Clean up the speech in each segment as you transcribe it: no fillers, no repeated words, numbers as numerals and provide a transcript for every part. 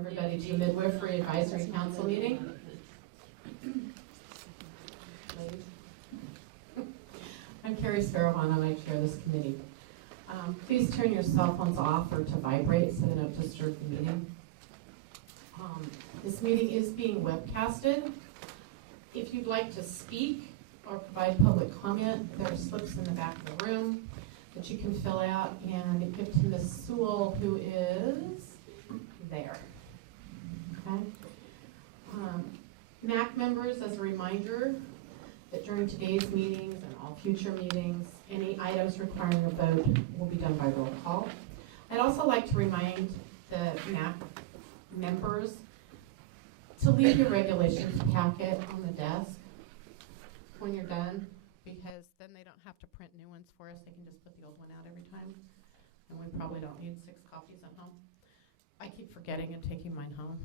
everybody to the Midwifery Advisory Council meeting. I'm Carrie Sparrowhon, and I chair this committee. Please turn your cell phones off or to vibrate so they don't disturb the meeting. This meeting is being webcasted. If you'd like to speak or provide public comment, there are slips in the back of the room that you can fill out and give to Ms. Sewell, who is there. Okay. MAC members, as a reminder, that during today's meetings and all future meetings, any items requiring a vote will be done by roll call. I'd also like to remind the MAC members to leave your regulations packet on the desk when you're done, because then they don't have to print new ones for us. They can just put the old one out every time, and we probably don't need 6 copies at home. I keep forgetting and taking mine home.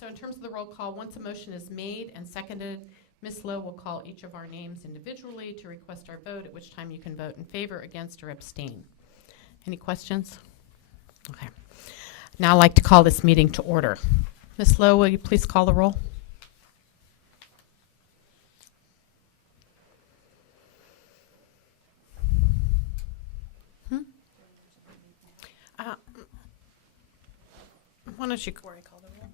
So in terms of the roll call, once a motion is made and seconded, Ms. Lowe will call each of our names individually to request our vote, at which time you can vote in favor, against, or abstain. Any questions? Okay. Now I'd like to call this meeting to order. Ms. Lowe, will you please call the roll? Why don't you call the roll?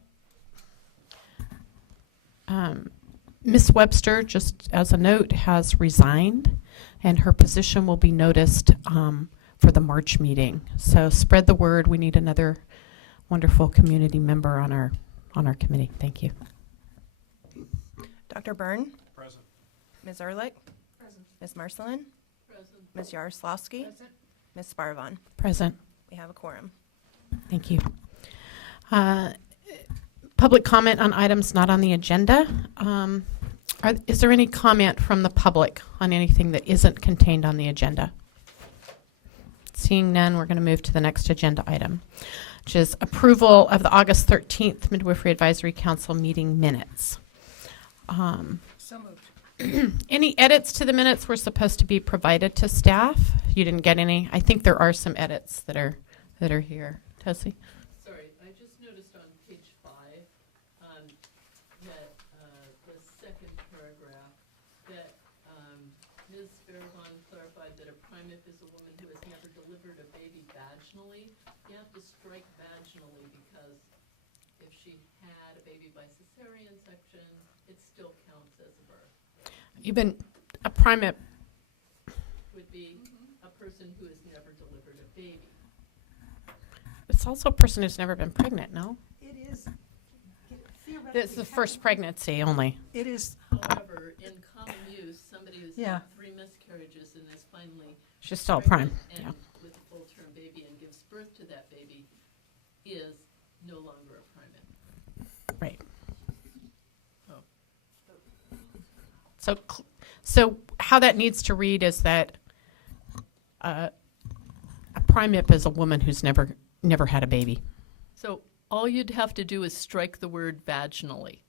Ms. Webster, just as a note, has resigned, and her position will be noticed for the March meeting. So spread the word. We need another wonderful community member on our committee. Thank you. Dr. Byrne? Present. Ms. Ehrlich? Present. Ms. Marcelin? Present. Ms. Jaroslawski? Present. Ms. Sparvon? Present. We have a quorum. Thank you. Public comment on items not on the agenda. Is there any comment from the public on anything that isn't contained on the agenda? Seeing none, we're going to move to the next agenda item, which is approval of the August 13th Midwifery Advisory Council meeting minutes. So moved. Any edits to the minutes were supposed to be provided to staff? You didn't get any? I think there are some edits that are here. Tosi? Sorry, I just noticed on page 5 that the second paragraph that Ms. Fairlawn clarified that a primate is a woman who has never delivered a baby vaginally. You have to strike vaginally because if she had a baby by cesarean section, it still counts as a birth. Even a primate. Would be a person who has never delivered a baby. It's also a person who's never been pregnant, no? It is. Theoretically, It's the first pregnancy only. It is. However, in common use, somebody who's Yeah. had 3 miscarriages and is finally She's still a prime. pregnant Yeah. and with a full-term baby and gives birth to that baby is no longer a primate. Right. Oh. So how that needs to read is that a primate is a woman who's never had a baby. So all you'd have to do is strike the word vaginally.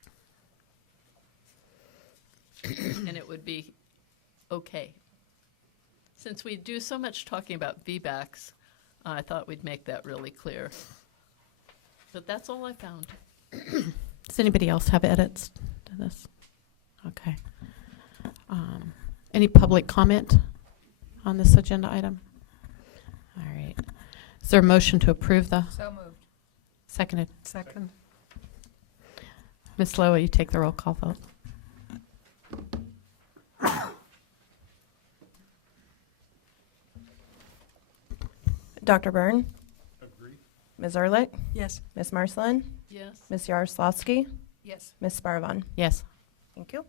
And it would be okay. Since we do so much talking about VBACs, I thought we'd make that really clear. But that's all I found. Does anybody else have edits to this? Okay. Any public comment on this agenda item? All right. Is there a motion to approve the So moved. seconded? Second. Ms. Lowe, will you take the roll call vote? Dr. Byrne? Agree. Ms. Ehrlich? Yes. Ms. Marcelin? Yes? Ms. Jaroslawski? Yes. Ms. Sparvon? Yes. Thank you.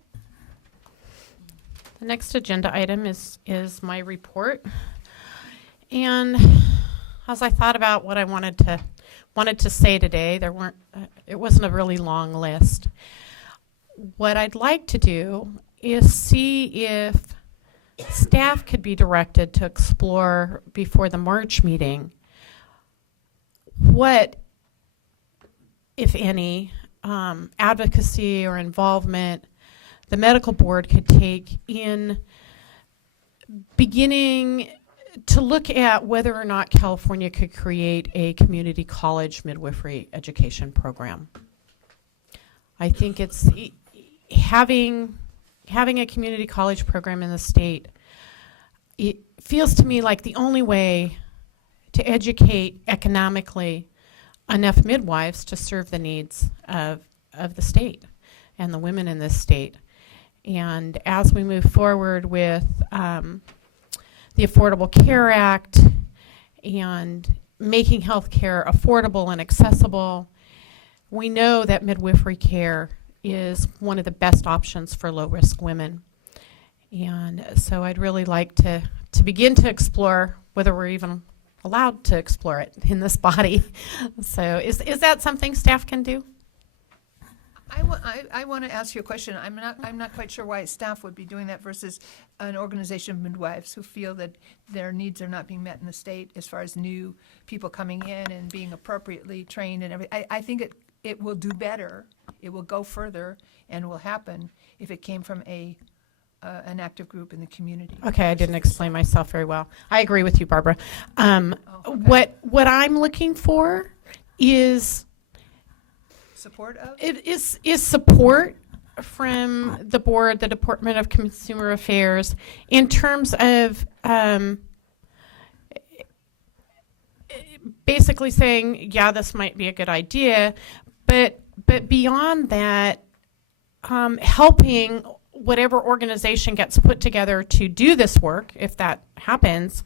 The next agenda item is my report. And as I thought about what I wanted to say today, it wasn't a really long list. What I'd like to do is see if staff could be directed to explore before the March meeting what, if any, advocacy or involvement the medical board could take in beginning to look at whether or not California could create a community college midwifery education program. I think it's having a community college program in the state. It feels to me like the only way to educate economically enough midwives to serve the needs of the state and the women in this state. And as we move forward with the Affordable Care Act and making health care affordable and accessible, we know that midwifery care is one of the best options for low-risk women. And so I'd really like to begin to explore whether we're even allowed to explore it in this body. So is that something staff can do? I want to ask you a question. I'm not quite sure why staff would be doing that versus an organization of midwives who feel that their needs are not being met in the state as far as new people coming in and being appropriately trained and everything. I think it will do better, it will go further, and will happen if it came from an active group in the community. Okay, I didn't explain myself very well. I agree with you, Barbara. Okay. What I'm looking for is Support of? it is support from the board, the Department of Consumer Affairs, in terms of basically saying, yeah, this might be a good idea, but beyond that, helping whatever organization gets put together to do this work, if that happens,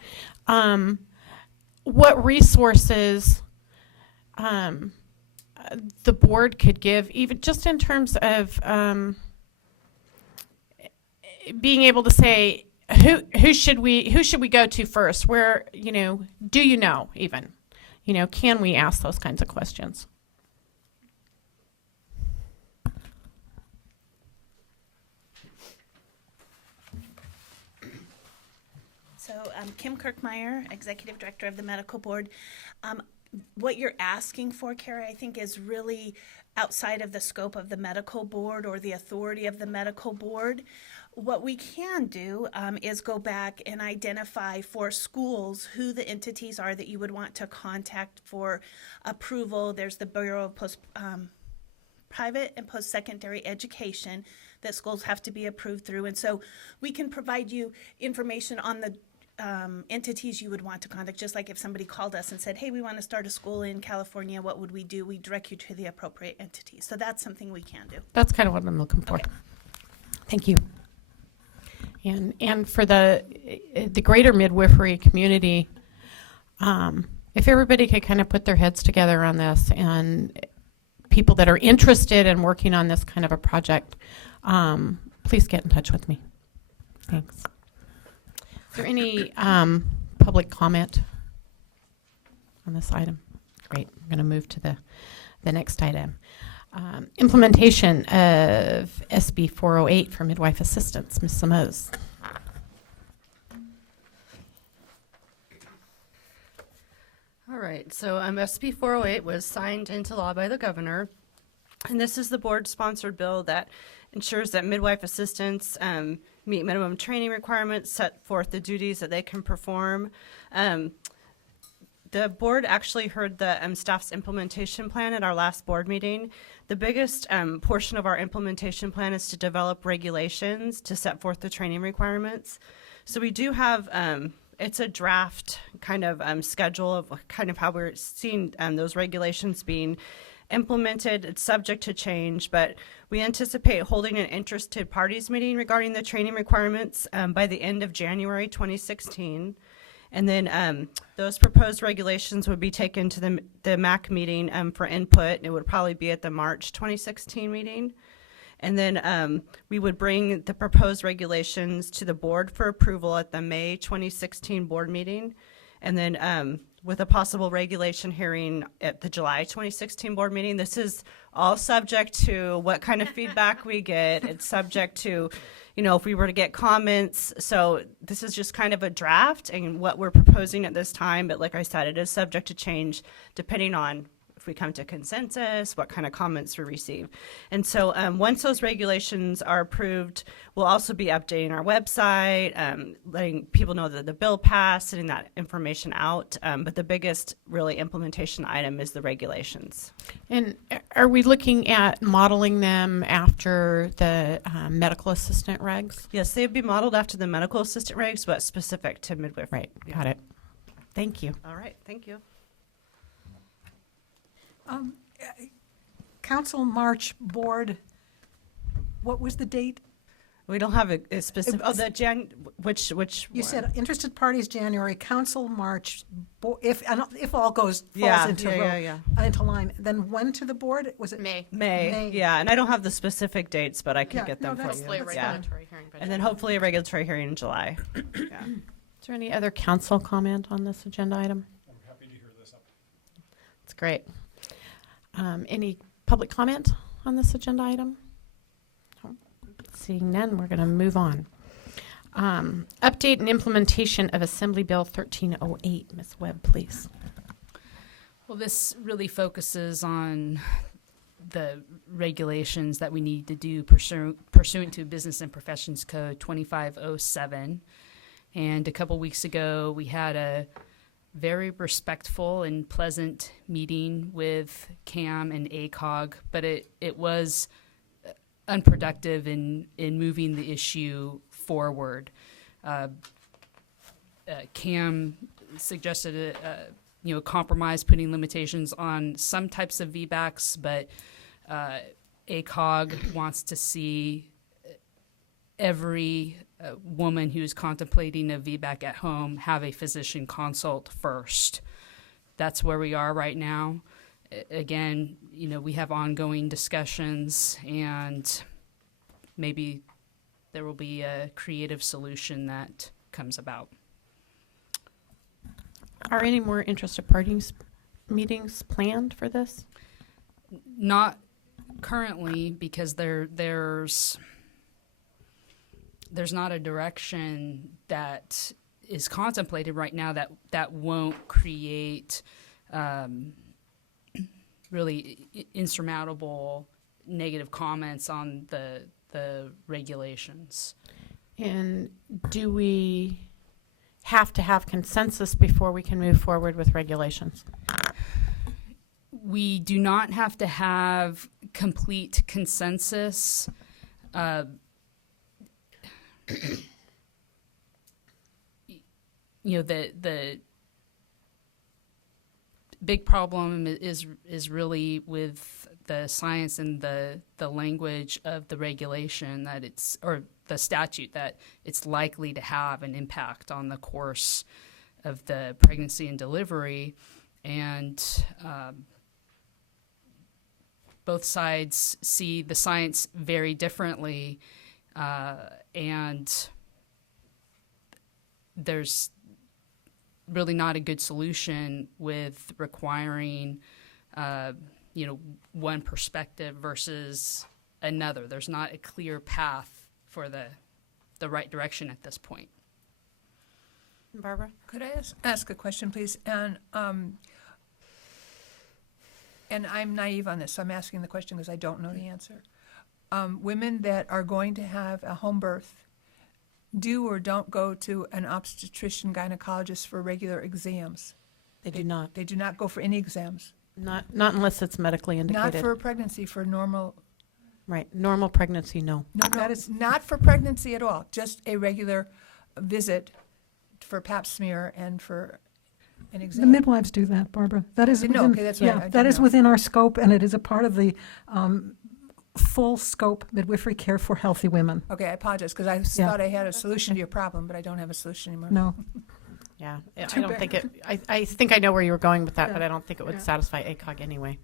what resources the board could give, even just in terms of being able to say who should we go to first? Where, do you know even? Can we ask those kinds of questions? So Kim Kirkmeyer, Executive Director of the Medical Board. What you're asking for, Carrie, I think is really outside of the scope of the Medical Board or the authority of the Medical Board. What we can do is go back and identify for schools who the entities are that you would want to contact for approval. There's the Bureau of Private and Post-Secondary Education that schools have to be approved through. And so we can provide you information on the entities you would want to contact, just like if somebody called us and said, hey, we want to start a school in California, what would we do? We direct you to the appropriate entities. So that's something we can do. That's kind of what I'm looking for. Okay. Thank you. And for the greater midwifery community, if everybody could kind of put their heads together on this, and people that are interested in working on this kind of a project, please get in touch with me. Thanks. Is there any public comment on this item? Great. I'm going to move to the next item. Implementation of SB 408 for midwife assistants. Ms. Simoes. All right, so SB 408 was signed into law by the governor, and this is the board-sponsored bill that ensures that midwife assistants meet minimum training requirements, set forth the duties that they can perform. The board actually heard the staff's implementation plan at our last board meeting. The biggest portion of our implementation plan is to develop regulations to set forth the training requirements. So we do have, it's a draft kind of schedule of kind of how we're seeing those regulations being implemented. It's subject to change, but we anticipate holding an interested parties meeting regarding the training requirements by the end of January 2016. And then those proposed regulations would be taken to the MAC meeting for input. It would probably be at the March 2016 meeting. And then we would bring the proposed regulations to the board for approval at the May 2016 board meeting. And then with a possible regulation hearing at the July 2016 board meeting. This is all subject to what kind of feedback we get. It's subject to, if we were to get comments. So this is just kind of a draft and what we're proposing at this time. But like I said, it is subject to change depending on if we come to consensus, what kind of comments we receive. And so once those regulations are approved, we'll also be updating our website, letting people know that the bill passed, sending that information out. But the biggest really implementation item is the regulations. And are we looking at modeling them after the medical assistant regs? Yes, they'd be modeled after the medical assistant regs, but specific to midwifery. Right, Yeah. got it. Thank you. All right, thank you. Council March Board, what was the date? We don't have a specific, oh, was- which You one? said interested parties January, Council March, if all goes, Yeah, falls into yeah. into line, then when to the board? Was it? May. May, yeah, and I don't have the specific dates, but I can Yeah, get no, them for that's- you. Hopefully a that's Yeah. regulatory hearing. by And then July. hopefully a regulatory hearing in July. Yeah. Is there any other council comment on this agenda item? I'm happy to hear this up. That's great. Any public comment on this agenda item? No. Seeing none, we're going to move on. Update and implementation of Assembly Bill 1308. Ms. Webb, please. Well, this really focuses on the regulations that we need to do pursuant to Business and Professions Code 2507. And a couple weeks ago, we had a very respectful and pleasant meeting with CAM and ACOG, but it was unproductive in moving the issue forward. CAM suggested a compromise, putting limitations on some types of VBACs, but ACOG wants to see every woman who's contemplating a VBAC at home have a physician consult first. That's where we are right now. Again, we have ongoing discussions, and maybe there will be a creative solution that comes about. Are any more interested parties meetings planned for this? Not currently, because there's not a direction that is contemplated right now that won't create really insurmountable negative comments on the regulations. And do we have to have consensus before we can move forward with regulations? We do not have to have complete consensus. The big problem is really with the science and the language of the regulation or the statute, that it's likely to have an impact on the course of the pregnancy and delivery. And both sides see the science very differently, and there's really not a good solution with requiring one perspective versus another. There's not a clear path for the right direction at this point. Barbara? Could I ask a question, please? And I'm naive on this, so I'm asking the question because I don't know the answer. Women that are going to have a home birth do or don't go to an obstetrician gynecologist for regular exams. They do not. They do not go for any exams. Not unless it's medically indicated. Not for pregnancy, for normal. Right. Normal pregnancy, no. No, that is not for pregnancy at all. Just a regular visit for pap smear and for an The exam. midwives do that, Barbara. That is No, within, okay, that's right. I yeah, didn't that is know. within our scope, and it is a part of the full scope midwifery care for healthy women. Okay, I apologize because I Yeah. thought I had a solution to your problem, but I don't have a solution anymore. No, Yeah. I Too don't bad. think it, I think I know where you were going with that, Yeah. but I don't think it would Yeah. satisfy ACOG anyway.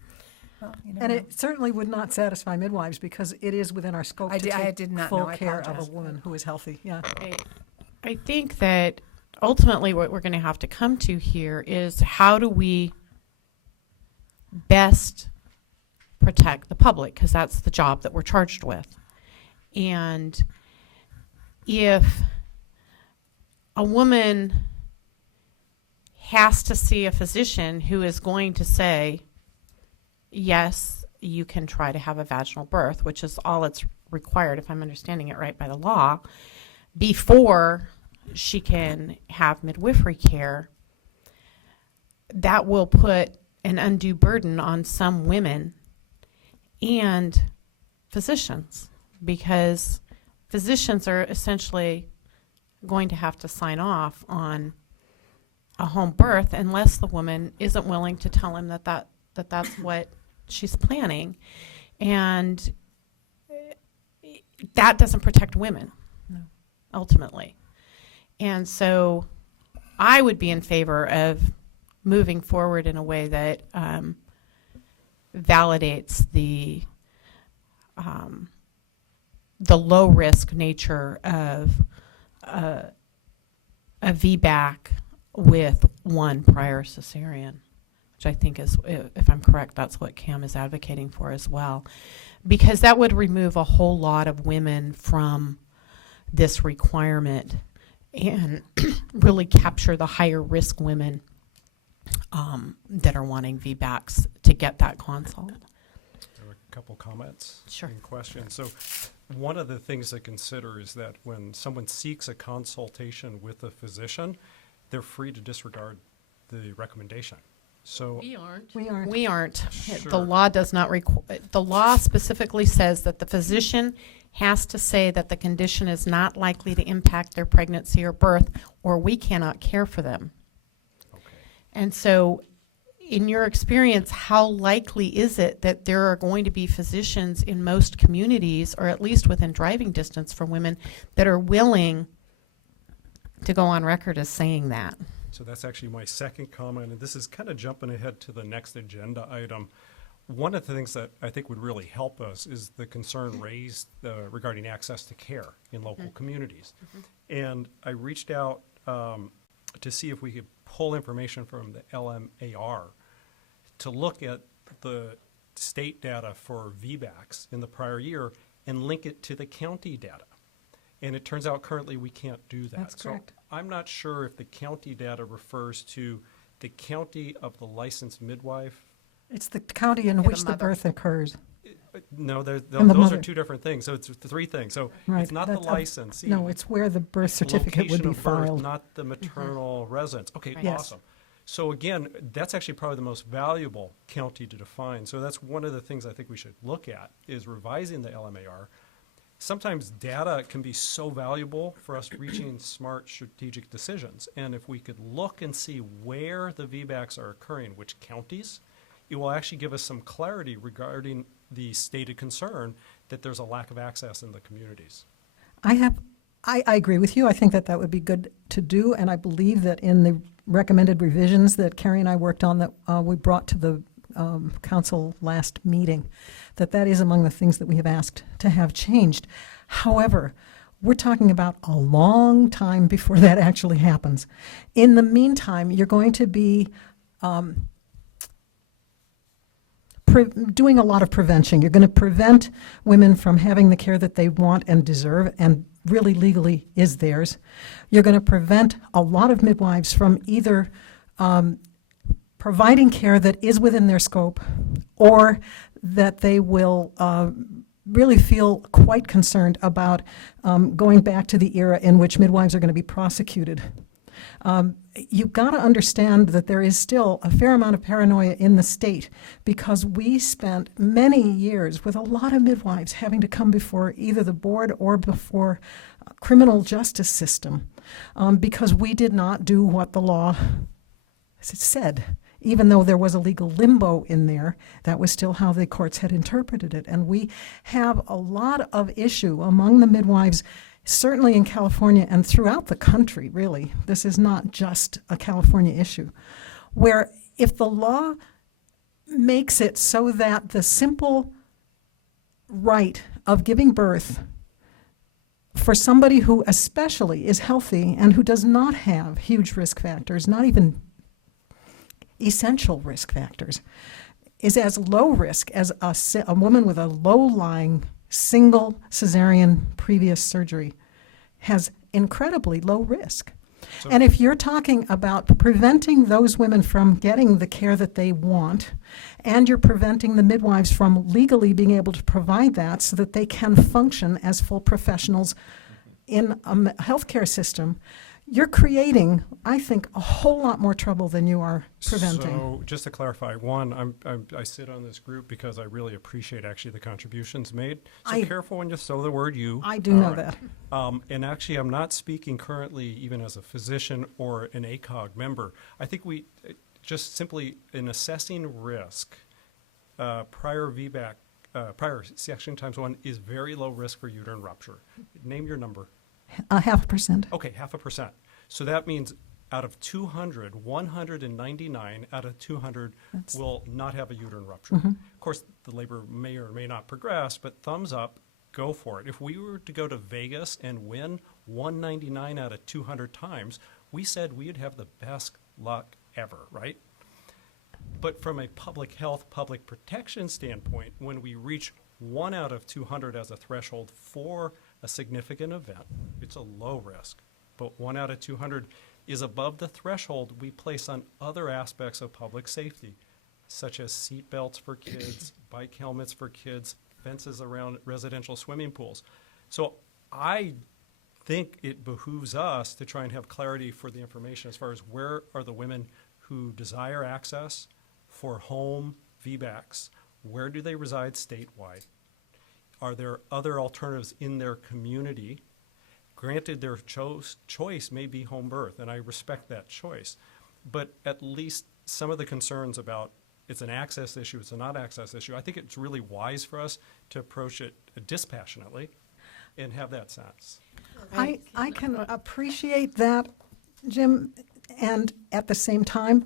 Well, you never and know. it certainly would not satisfy midwives because it is within our scope I to did- I take did not full know. I care of apologize. a woman who is healthy. Yeah. I think that ultimately what we're going to have to come to here is how do we best protect the public, because that's the job that we're charged with. And if a woman has to see a physician who is going to say, yes, you can try to have a vaginal birth, which is all it's required, if I'm understanding it right by the law, before she can have midwifery care. That will put an undue burden on some women and physicians, because physicians are essentially going to have to sign off on a home birth unless the woman isn't willing to tell him that's what she's planning. And that doesn't protect women, ultimately. And so I would be in favor of moving forward in a way that validates the low risk nature of a VBAC with one prior cesarean, which I think is, if I'm correct, that's what Cam is advocating for as well, because that would remove a whole lot of women from this requirement and really capture the higher risk women that are wanting VBACs to get that consult. There were a couple comments Sure. and questions. So one of the things to consider is that when someone seeks a consultation with a physician, they're free to disregard the recommendation. So We aren't. We aren't. Sure. The law does not the law specifically says that the physician has to say that the condition is not likely to impact their pregnancy or birth, or we cannot care for them. okay. And so, in your experience, how likely is it that there are going to be physicians in most communities, or at least within driving distance for women, that are willing to go on record as saying that? So that's actually my second comment, and this is kind of jumping ahead to the next agenda item. One of the things that I think would really help us is the concern raised regarding access to care in local communities. And I reached out to see if we could pull information from the LMAR to look at the state data for VBACs in the prior year and link it to the county data. And it turns out currently we can't do that. That's correct. So I'm not sure if the county data refers to the county of the licensed midwife. It's the county in the which the mother. birth occurs. No, And the those mother. are two different things. So it's three things. So Right. it's not the That's license. No, it's where the birth certificate would location be of birth, filed. not the maternal residence. Okay, Right. Yes. awesome. So again, that's actually probably the most valuable county to define. So that's one of the things I think we should look at is revising the LMAR. Sometimes data can be so valuable for us reaching smart strategic decisions. And if we could look and see where the VBACs are occurring, which counties, it will actually give us some clarity regarding the stated concern that there's a lack of access in the communities. I agree with you. I think that would be good to do, and I believe that in the recommended revisions that Carrie and I worked on that we brought to the council last meeting, that is among the things that we have asked to have changed. However, we're talking about a long time before that actually happens. In the meantime, you're going to be doing a lot of prevention. You're going to prevent women from having the care that they want and deserve and really legally is theirs. You're going to prevent a lot of midwives from either providing care that is within their scope or that they will really feel quite concerned about going back to the era in which midwives are going to be prosecuted. You've got to understand that there is still a fair amount of paranoia in the state because we spent many years with a lot of midwives having to come before either the board or before criminal justice system because we did not do what the law said. Even though there was a legal limbo in there, that was still how the courts had interpreted it. And we have a lot of issue among the midwives, certainly in California and throughout the country, really. This is not just a California issue, where if the law makes it so that the simple right of giving birth for somebody who especially is healthy and who does not have huge risk factors, not even essential risk factors, is as low risk as a woman with a low-lying single cesarean previous surgery has incredibly low risk. So- And if you're talking about preventing those women from getting the care that they want, and you're preventing the midwives from legally being able to provide that so that they can function as full professionals in a healthcare system, you're creating, I think, a whole lot more trouble than you are preventing. So just to clarify, one, I sit on this group because I really appreciate actually the contributions made. So I- careful when you throw the word you. I do know All right. that. And actually, I'm not speaking currently even as a physician or an ACOG member. I think we just simply in assessing risk, prior VBAC, prior C-section times 1 is very low risk for uterine rupture. Name your number. 0.5%. Okay, 0.5%. So that means out of 200, 199 out of 200 will not have a uterine rupture. Of course, the labor may or may not progress, but thumbs up, go for it. If we were to go to Vegas and win 199 out of 200 times, we said we'd have the best luck ever, right? But from a public health, public protection standpoint, when we reach 1 out of 200 as a threshold for a significant event, it's a low risk. But 1 out of 200 is above the threshold we place on other aspects of public safety, such as seat belts for kids, bike helmets for kids, fences around residential swimming pools. So I think it behooves us to try and have clarity for the information as far as where are the women who desire access for home VBACs, where do they reside statewide? Are there other alternatives in their community? Granted, their choice may be home birth, and I respect that choice. But at least some of the concerns about it's an access issue, it's a not access issue, I think it's really wise for us to approach it dispassionately and have that sense. I can appreciate that, Jim, and at the same time,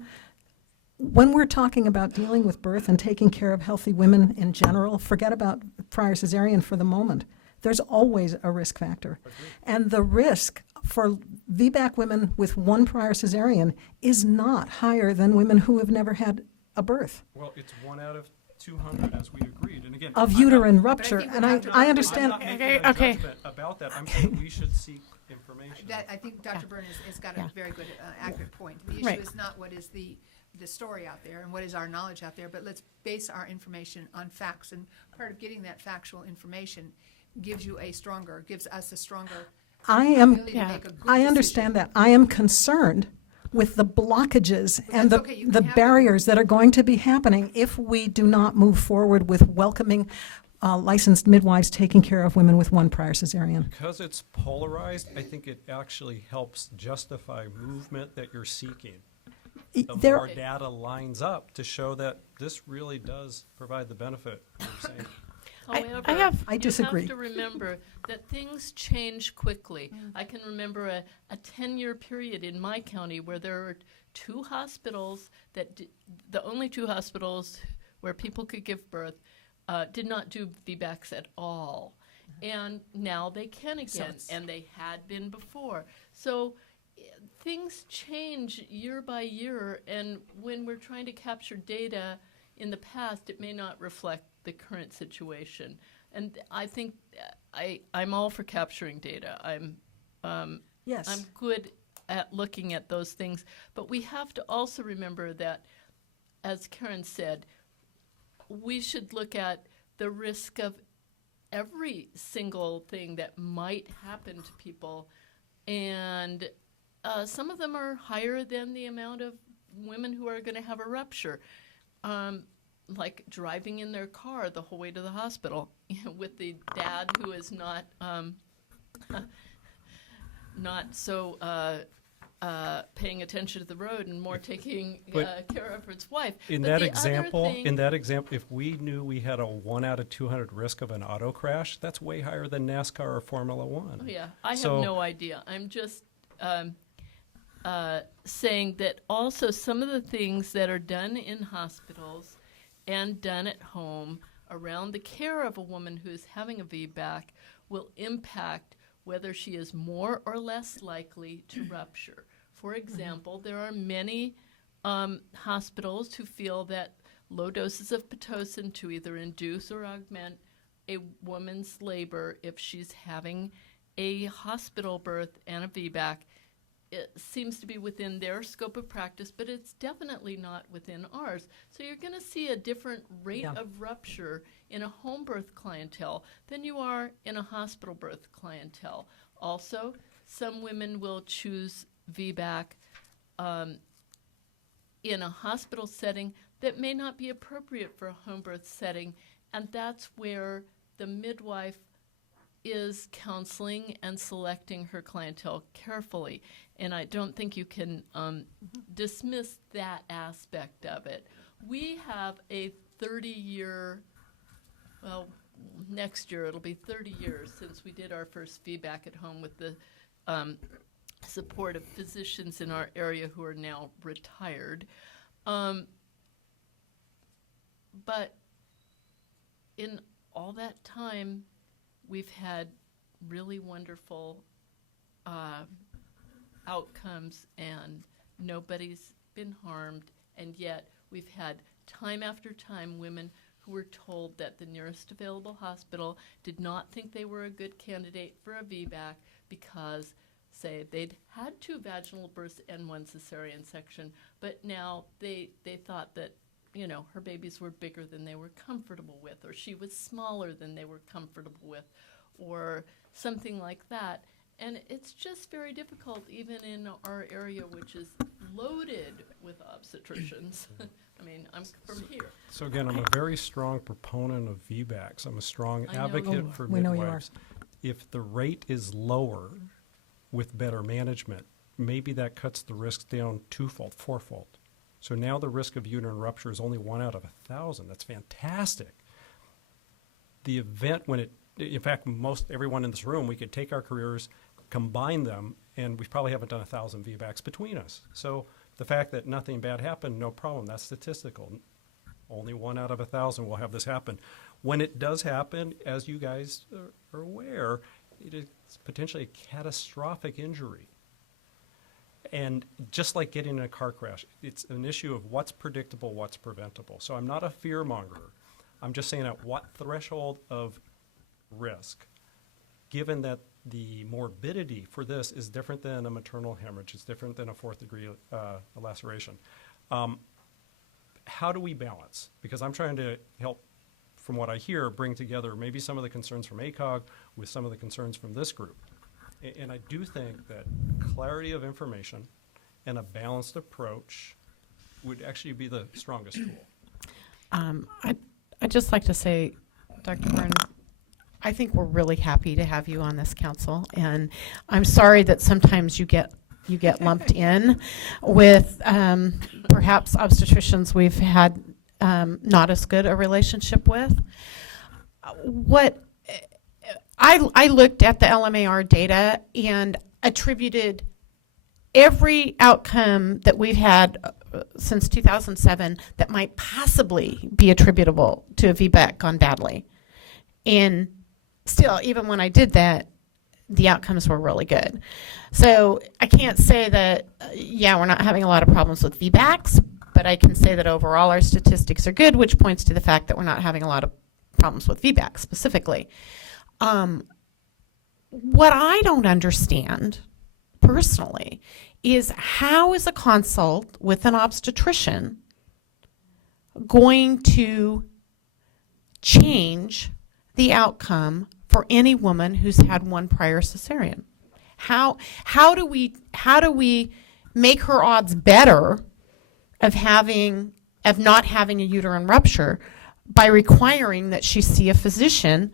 when we're talking about dealing with birth and taking care of healthy women in general, forget about prior cesarean for the moment. There's always a risk factor. And the risk for VBAC women with 1 prior cesarean is not higher than women who have never had a birth Well, it's 1 out of 200 as we agreed. And again, of I'm not- uterine rupture. think And we're I, not I I'm understand. not making Okay, a okay. judgment about that. I'm saying we should seek information. That, I think Dr. Byrne has got a very good, accurate point. The issue Right. is not what is the story out there and what is our knowledge out there, but let's base our information on facts. And part of getting that factual information gives us a stronger I am, ability to make a good I understand that. I am concerned with the blockages and that's okay. You can the have barriers that are going to be happening if we do not move forward with welcoming licensed midwives taking care of women with 1 prior cesarean. Because it's polarized, I think it actually helps justify movement that you're seeking. The There, more data lines up to show that this really does provide the benefit you're saying. However, I disagree. You have to remember that things change quickly. I can remember a 10-year period in my county where there were 2 hospitals the only 2 hospitals where people could give birth did not do VBACs at all. And now they can again, and they had been before. So things change year by year, and when we're trying to capture data in the past, it may not reflect the current situation. And I think I'm all for capturing data. I'm yes. good at looking at those things, but we have to also remember that, as Karen said, we should look at the risk of every single thing that might happen to people, and some of them are higher than the amount of women who are going to have a rupture, like driving in their car the whole way to the hospital with the dad who is not so paying attention to the road and more taking But care of his wife. In But that the other example, thing- if we knew we had a 1 out of 200 risk of an auto crash, that's way higher than NASCAR or Formula One. Oh, yeah, I So- have no idea. I'm just saying that also some of the things that are done in hospitals and done at home around the care of a woman who's having a VBAC will impact whether she is more or less likely to rupture. For example, there are many hospitals who feel that low doses of Pitocin to either induce or augment a woman's labor if she's having a hospital birth and a VBAC it seems to be within their scope of practice, but it's definitely not within ours. So you're going to see a different rate Yeah. of rupture in a home birth clientele than you are in a hospital birth clientele. Also, some women will choose VBAC in a hospital setting that may not be appropriate for a home birth setting, and that's where the midwife is counseling and selecting her clientele carefully. And I don't think you can dismiss that aspect of it. We have a 30-year, well, next year it'll be 30 years since we did our first feedback at home with the support of physicians in our area who are now retired. But in all that time, we've had really wonderful outcomes, and nobody's been harmed, and yet we've had time after time women who were told that the nearest available hospital did not think they were a good candidate for a VBAC because, say, they'd had 2 vaginal births and 1 cesarean section, but now they thought that, you know, her babies were bigger than they were comfortable with, or she was smaller than they were comfortable with, or something like that. And it's just very difficult, even in our area, which is loaded with obstetricians. I mean, I'm from here. So again, I'm a very strong proponent of VBACs. I'm a strong I know you advocate are. for We know you are. midwives. If the rate is lower with better management, maybe that cuts the risks down 2-fold, 4-fold. So now the risk of uterine rupture is only 1 out of 1,000. That's fantastic. The event when it, in fact, everyone in this room, we could take our careers, combine them, and we probably haven't done 1,000 VBACs between us. So the fact that nothing bad happened, no problem. That's statistical. Only 1 out of 1,000 will have this happen. When it does happen, as you guys are aware, it is potentially a catastrophic injury. And just like getting in a car crash, it's an issue of what's predictable, what's preventable. So I'm not a fear monger. I'm just saying at what threshold of risk, given that the morbidity for this is different than a maternal hemorrhage, it's different than a 4th-degree laceration. How do we balance? Because I'm trying to help, from what I hear, bring together maybe some of the concerns from ACOG with some of the concerns from this group. And I do think that clarity of information and a balanced approach would actually be the strongest tool. I'd just like to say, Dr. Byrne, I think we're really happy to have you on this council, and I'm sorry that sometimes you get lumped in with perhaps obstetricians we've had not as good a relationship with. What I looked at the LMAR data and attributed every outcome that we've had since 2007 that might possibly be attributable to a VBAC gone badly. And still, even when I did that, the outcomes were really good. So I can't say that, we're not having a lot of problems with VBACs, but I can say that overall our statistics are good, which points to the fact that we're not having a lot of problems with VBACs specifically. What I don't understand personally is how is a consult with an obstetrician going to change the outcome for any woman who's had 1 prior cesarean? How do we make her odds better of not having a uterine rupture by requiring that she see a physician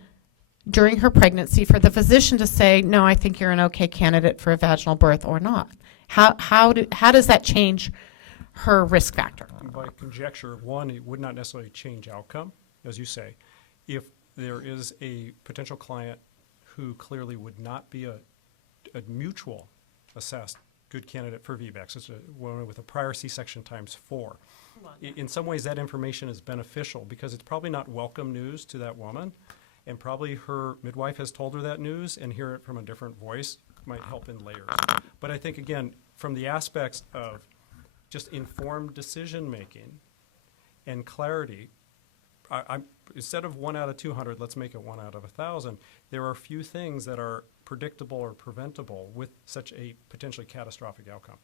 during her pregnancy for the physician to say, no, I think you're an okay candidate for a vaginal birth or not? How does that change her risk factor? By conjecture, one, it would not necessarily change outcome, as you say. If there is a potential client who clearly would not be a mutual assessed good candidate for VBAC, such a woman with a prior C-section times 4. In some ways, that information is beneficial because it's probably not welcome news to that woman, and probably her midwife has told her that news, and hear it from a different voice might help in layers. But I think, again, from the aspects of just informed decision-making and clarity, instead of 1 out of 200, let's make it 1 out of 1,000. There are few things that are predictable or preventable with such a potentially catastrophic outcome.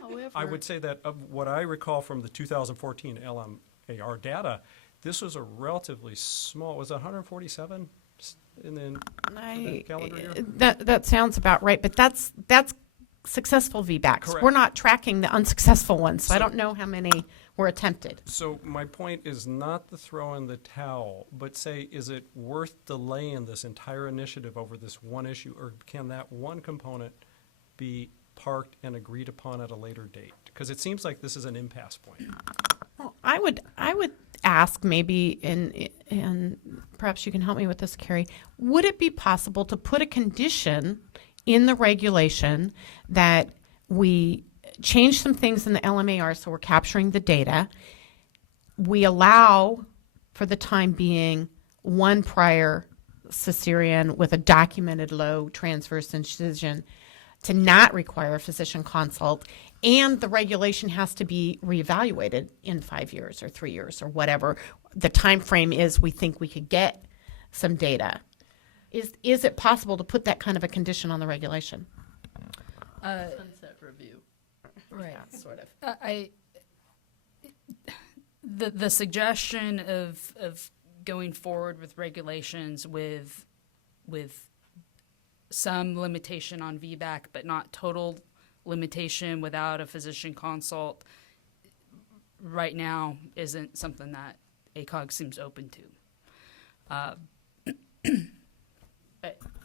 However, I would say that of what I recall from the 2014 LMAR data, this was a relatively small, was it 147 in the calendar year? That sounds about right, but that's successful VBACs. Correct. We're not tracking the unsuccessful ones, so I So- don't know how many were attempted. So my point is not to throw in the towel, but say, is it worth delaying this entire initiative over this one issue, or can that one component be parked and agreed upon at a later date? Because it seems like this is an impasse point. Well, I would ask maybe, and perhaps you can help me with this, Carrie, would it be possible to put a condition in the regulation that we change some things in the LMAR so we're capturing the data, we allow, for the time being, one prior cesarean with a documented low transverse incision to not require a physician consult, and the regulation has to be reevaluated in 5 years or 3 years or whatever the time frame is we think we could get some data. Is it possible to put that kind of a condition on the regulation? sunset review. Right. Yeah, sort of. The suggestion of going forward with regulations with some limitation on VBAC, but not total limitation without a physician consult, right now isn't something that ACOG seems open to.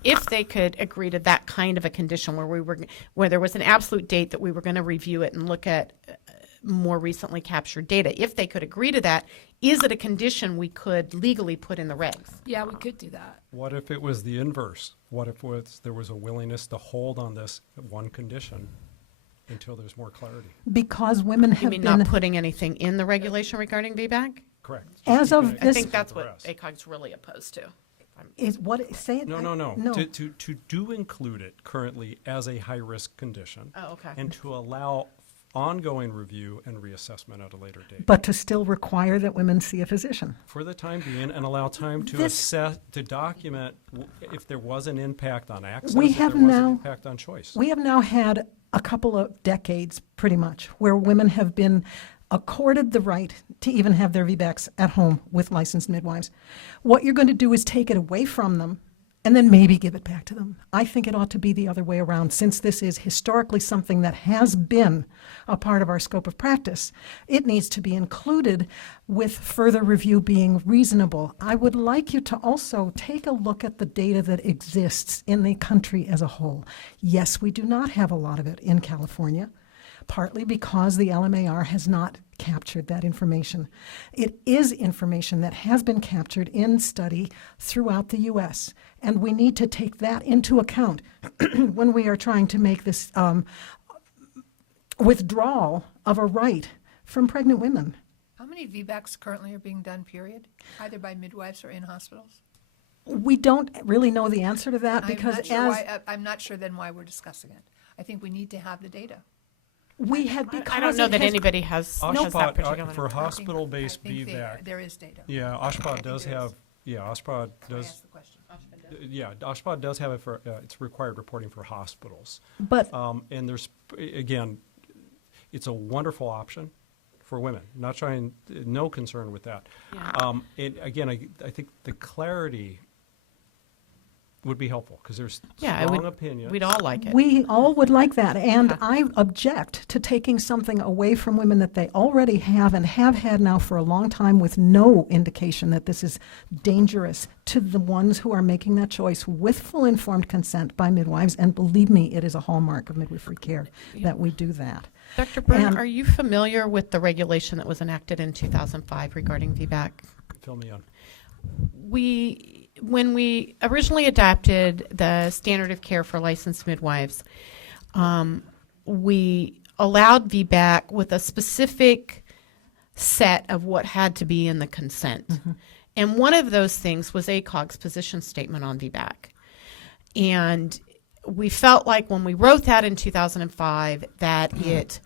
If they could agree to that kind of a condition where there was an absolute date that we were going to review it and look at more recently captured data, if they could agree to that, is it a condition we could legally put in the regs? Yeah, we could do that. What if it was the inverse? What if there was a willingness to hold on this one condition until there's more clarity? Because women You have mean been, not putting anything in the regulation regarding VBAC? Correct. As of Keeping it I This- think that's for what us. ACOG's really opposed to. is what, say it? No, I- no, no. No. To do include it currently as a high-risk condition. Oh, okay. And to allow ongoing review and reassessment at a later date. But to still require that women see a physician. For the time being, and allow time to This- assess, to document if there was an impact on access, We if there have was an now- impact on choice. We have now had a couple of decades, pretty much, where women have been accorded the right to even have their VBACs at home with licensed midwives. What you're going to do is take it away from them and then maybe give it back to them. I think it ought to be the other way around, since this is historically something that has been a part of our scope of practice. It needs to be included with further review being reasonable. I would like you to also take a look at the data that exists in the country as a whole. Yes, we do not have a lot of it in California, partly because the LMAR has not captured that information. It is information that has been captured in study throughout the U.S., and we need to take that into account when we are trying to make this withdrawal of a right from pregnant women. How many VBACs currently are being done, period, either by midwives or in hospitals? We don't really know the answer to that because I'm not sure then why we're discussing it. I think we need to have the data. we had, because I don't know it that has- anybody has that OSHPA, particular. for hospital-based I think VBAC, there is data. yeah, I OSHPA think does there is. have, yeah, OSHPA I does, asked the question. yeah, OSHPA does have it for, it's required reporting for hospitals. but And there's, again, it's a wonderful option for women, not trying, no concern with that. Yeah. And again, I think the clarity would be helpful, because there's Yeah, I strong would- opinions. We'd all like it. we all would like that, and Yeah. I object to taking something away from women that they already have and have had now for a long time with no indication that this is dangerous to the ones who are making that choice with full informed consent by midwives, and believe me, it is a hallmark of midwifery care that we do that. Dr. Byrne, And- are you familiar with the regulation that was enacted in 2005 regarding VBAC? Fill me in. When we originally adopted the standard of care for licensed midwives, we allowed VBAC with a specific set of what had to be in the consent. And one of those things was ACOG's position statement on VBAC. And we felt like when we wrote that in 2005 that it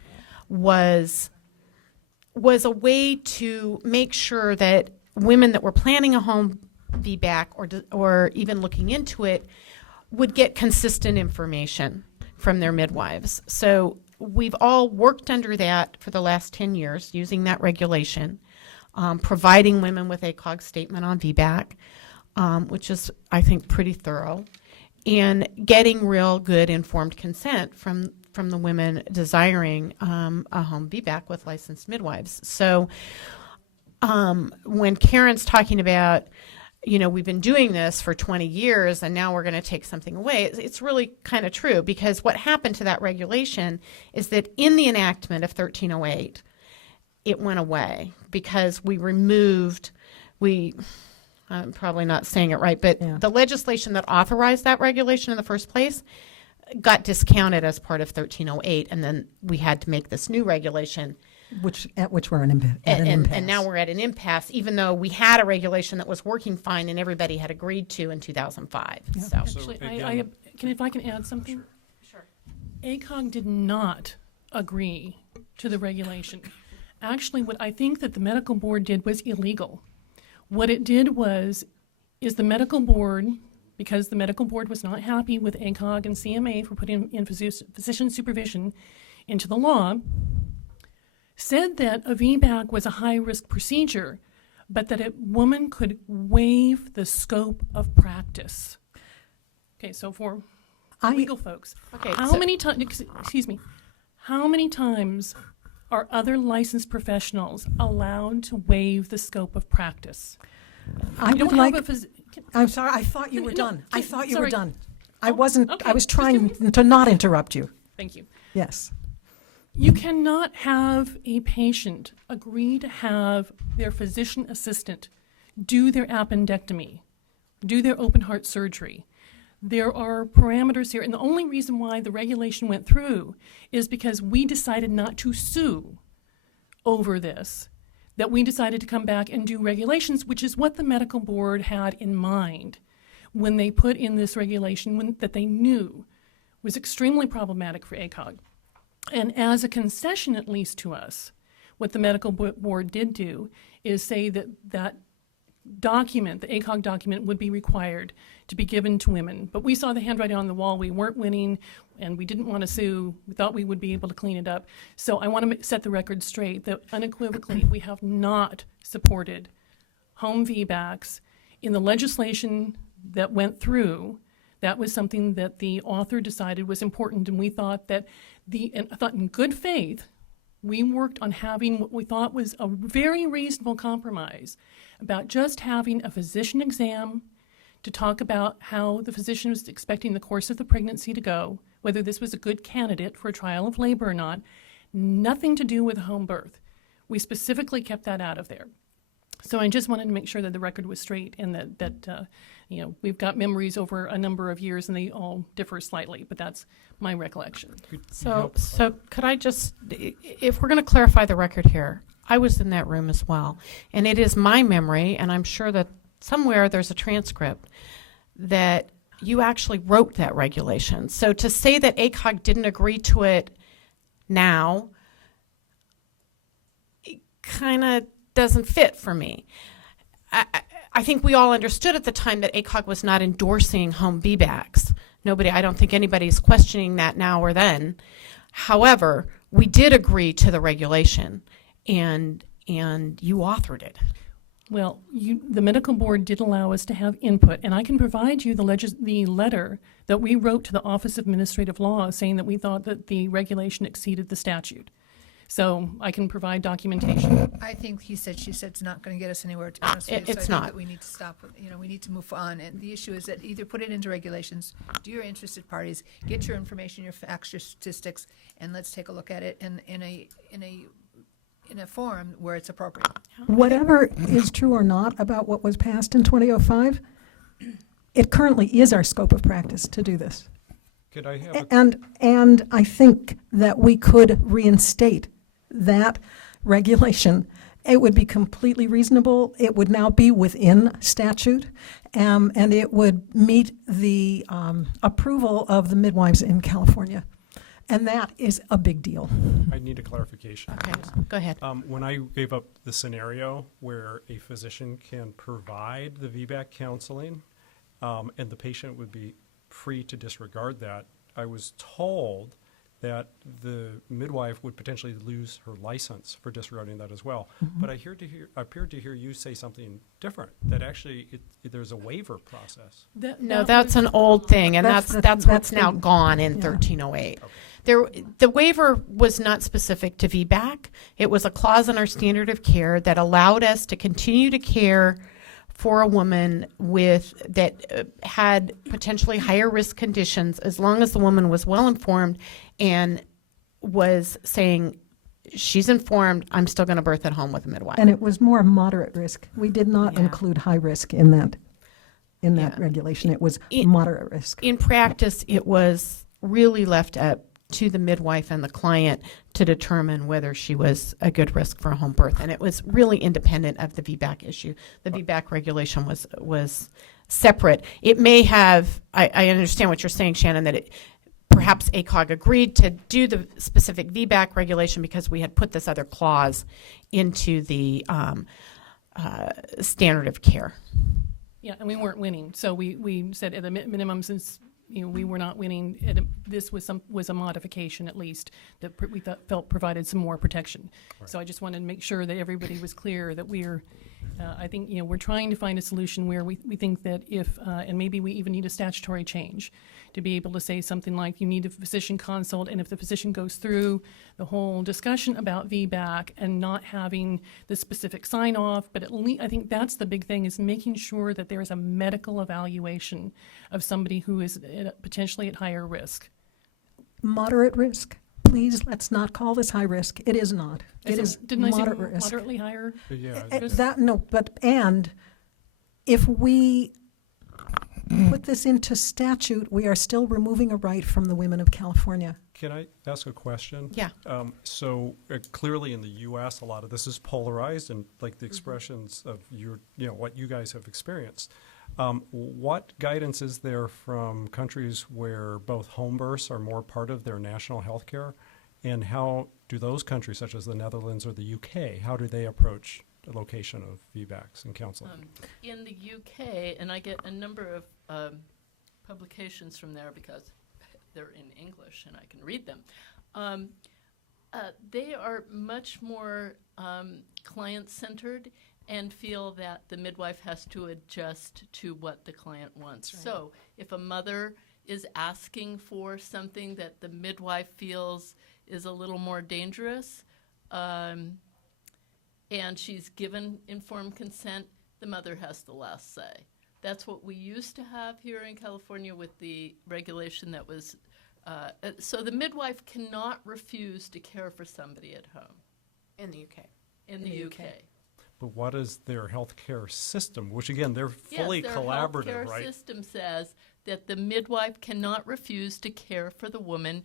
was a way to make sure that women that were planning a home VBAC or even looking into it would get consistent information from their midwives. So we've all worked under that for the last 10 years, using that regulation, providing women with a ACOG statement on VBAC, which is, I think, pretty thorough, and getting real good informed consent from the women desiring a home VBAC with licensed midwives. So when Karen's talking about, we've been doing this for 20 years and now we're going to take something away, it's really kind of true, because what happened to that regulation is that in the enactment of 1308, it went away because we removed, I'm probably not saying it right, but the legislation that authorized that regulation in the first place got discounted as part of 1308, and then we had to make this new regulation. At which we're at an impasse. And now we're at an impasse, even though we had a regulation that was working fine and everybody had agreed to in 2005. Yeah. So. Actually, again- if I can add something? Sure. ACOG did not agree to the regulation. Actually, what I think that the medical board did was illegal. What it did is the medical board, because the medical board was not happy with ACOG and CMA for putting in physician supervision into the law, said that a VBAC was a high-risk procedure, but that a woman could waive the scope of practice. Okay, so for legal folks, Okay, how many times are other licensed professionals allowed to waive the scope of practice? I You would don't like. have a I'm sorry. I thought you were No, done. I thought you were sorry. done. I wasn't. okay. I was Just give trying to not interrupt you. Thank you. Yes. You cannot have a patient agree to have their physician assistant do their appendectomy, do their open heart surgery. There are parameters here, and the only reason why the regulation went through is because we decided not to sue over this, that we decided to come back and do regulations, which is what the medical board had in mind when they put in this regulation that they knew was extremely problematic for ACOG. And as a concession, at least to us, what the medical board did do is say that that document, the ACOG document, would be required to be given to women. But we saw the handwriting on the wall. We weren't winning, and we didn't want to sue. We thought we would be able to clean it up. So I want to set the record straight that unequivocally we have not supported home VBACs. In the legislation that went through, that was something that the author decided was important, and we thought that and I thought in good faith, we worked on having what we thought was a very reasonable compromise about just having a physician exam to talk about how the physician was expecting the course of the pregnancy to go, whether this was a good candidate for a trial of labor or not, nothing to do with home birth. We specifically kept that out of there. So I just wanted to make sure that the record was straight and that we've got memories over a number of years and they all differ slightly, but that's my recollection. So could I just, if we're going to clarify the record here, I was in that room as well. And it is my memory, and I'm sure that somewhere there's a transcript, that you actually wrote that regulation. So to say that ACOG didn't agree to it now, it kind of doesn't fit for me. I think we all understood at the time that ACOG was not endorsing home VBACs. I don't think anybody's questioning that now or then. However, we did agree to the regulation, and you authored it. Well, the medical board did allow us to have input, and I can provide you the letter that we wrote to the Office of Administrative Law saying that we thought that the regulation exceeded the statute. So I can provide documentation. I think she said it's not going to get us anywhere, to be honest with you. It's so I not. think that we need to stop, we need to move on. And the issue is that either put it into regulations, do your interested parties, get your information, your facts, your statistics, and let's take a look at it in a forum where it's appropriate. Whatever is true or not about what was passed in 2005, it currently is our scope of practice to do this. Could I have And I think that we could reinstate that regulation. It would be completely reasonable. It would now be within statute, and it would meet the approval of the midwives in California. And that is a big deal. I need a clarification. Okay, go ahead. When I gave up the scenario where a physician can provide the VBAC counseling, and the patient would be free to disregard that, I was told that the midwife would potentially lose her license for disregarding that as well. But I appeared to hear you say something different, that actually there's a waiver process. No, that's an old thing, and that's what's now gone in 1308. The waiver was not specific to VBAC. It was a clause in our standard of care that allowed us to continue to care for a woman that had potentially higher risk conditions, as long as the woman was well informed and was saying, she's informed, I'm still going to birth at home with a midwife. And it was more moderate risk. We did not include high risk in that regulation. It was moderate risk. In practice, it was really left up to the midwife and the client to determine whether she was a good risk for a home birth. And it was really independent of the VBAC issue. The VBAC regulation was separate. It may have, I understand what you're saying, Shannon, that perhaps ACOG agreed to do the specific VBAC regulation because we had put this other clause into the standard of care. Yeah, and we weren't winning. So we said at a minimum, since we were not winning, this was a modification at least that we felt provided some more protection. Right. So I just wanted to make sure that everybody was clear that we're, I think we're trying to find a solution where we think that if, and maybe we even need a statutory change to be able to say something like you need a physician consult, and if the physician goes through the whole discussion about VBAC and not having the specific sign off, but at least I think that's the big thing, is making sure that there is a medical evaluation of somebody who is potentially at higher risk. Moderate risk. Please, let's not call this high risk. It is not. It is moderate risk. Moderately higher? Yeah. And if we put this into statute, we are still removing a right from the women of California. Can I ask a question? Yeah. So clearly in the U.S., a lot of this is polarized, and like the expressions of what you guys have experienced. What guidance is there from countries where both home births are more part of their national health care? And how do those countries, such as the Netherlands or the UK, how do they approach the location of VBACs and counseling? In the UK, and I get a number of publications from there because they're in English and I can read them, they are much more client-centered and feel that the midwife has to adjust to what the client wants. Right. So if a mother is asking for something that the midwife feels is a little more dangerous, and she's given informed consent, the mother has the last say. That's what we used to have here in California with the regulation that was, so the midwife cannot refuse to care for somebody at home. In the UK. In the UK. But what is their healthcare system? Which again, they're fully their collaborative, right? Their system says that the midwife cannot refuse to care for the woman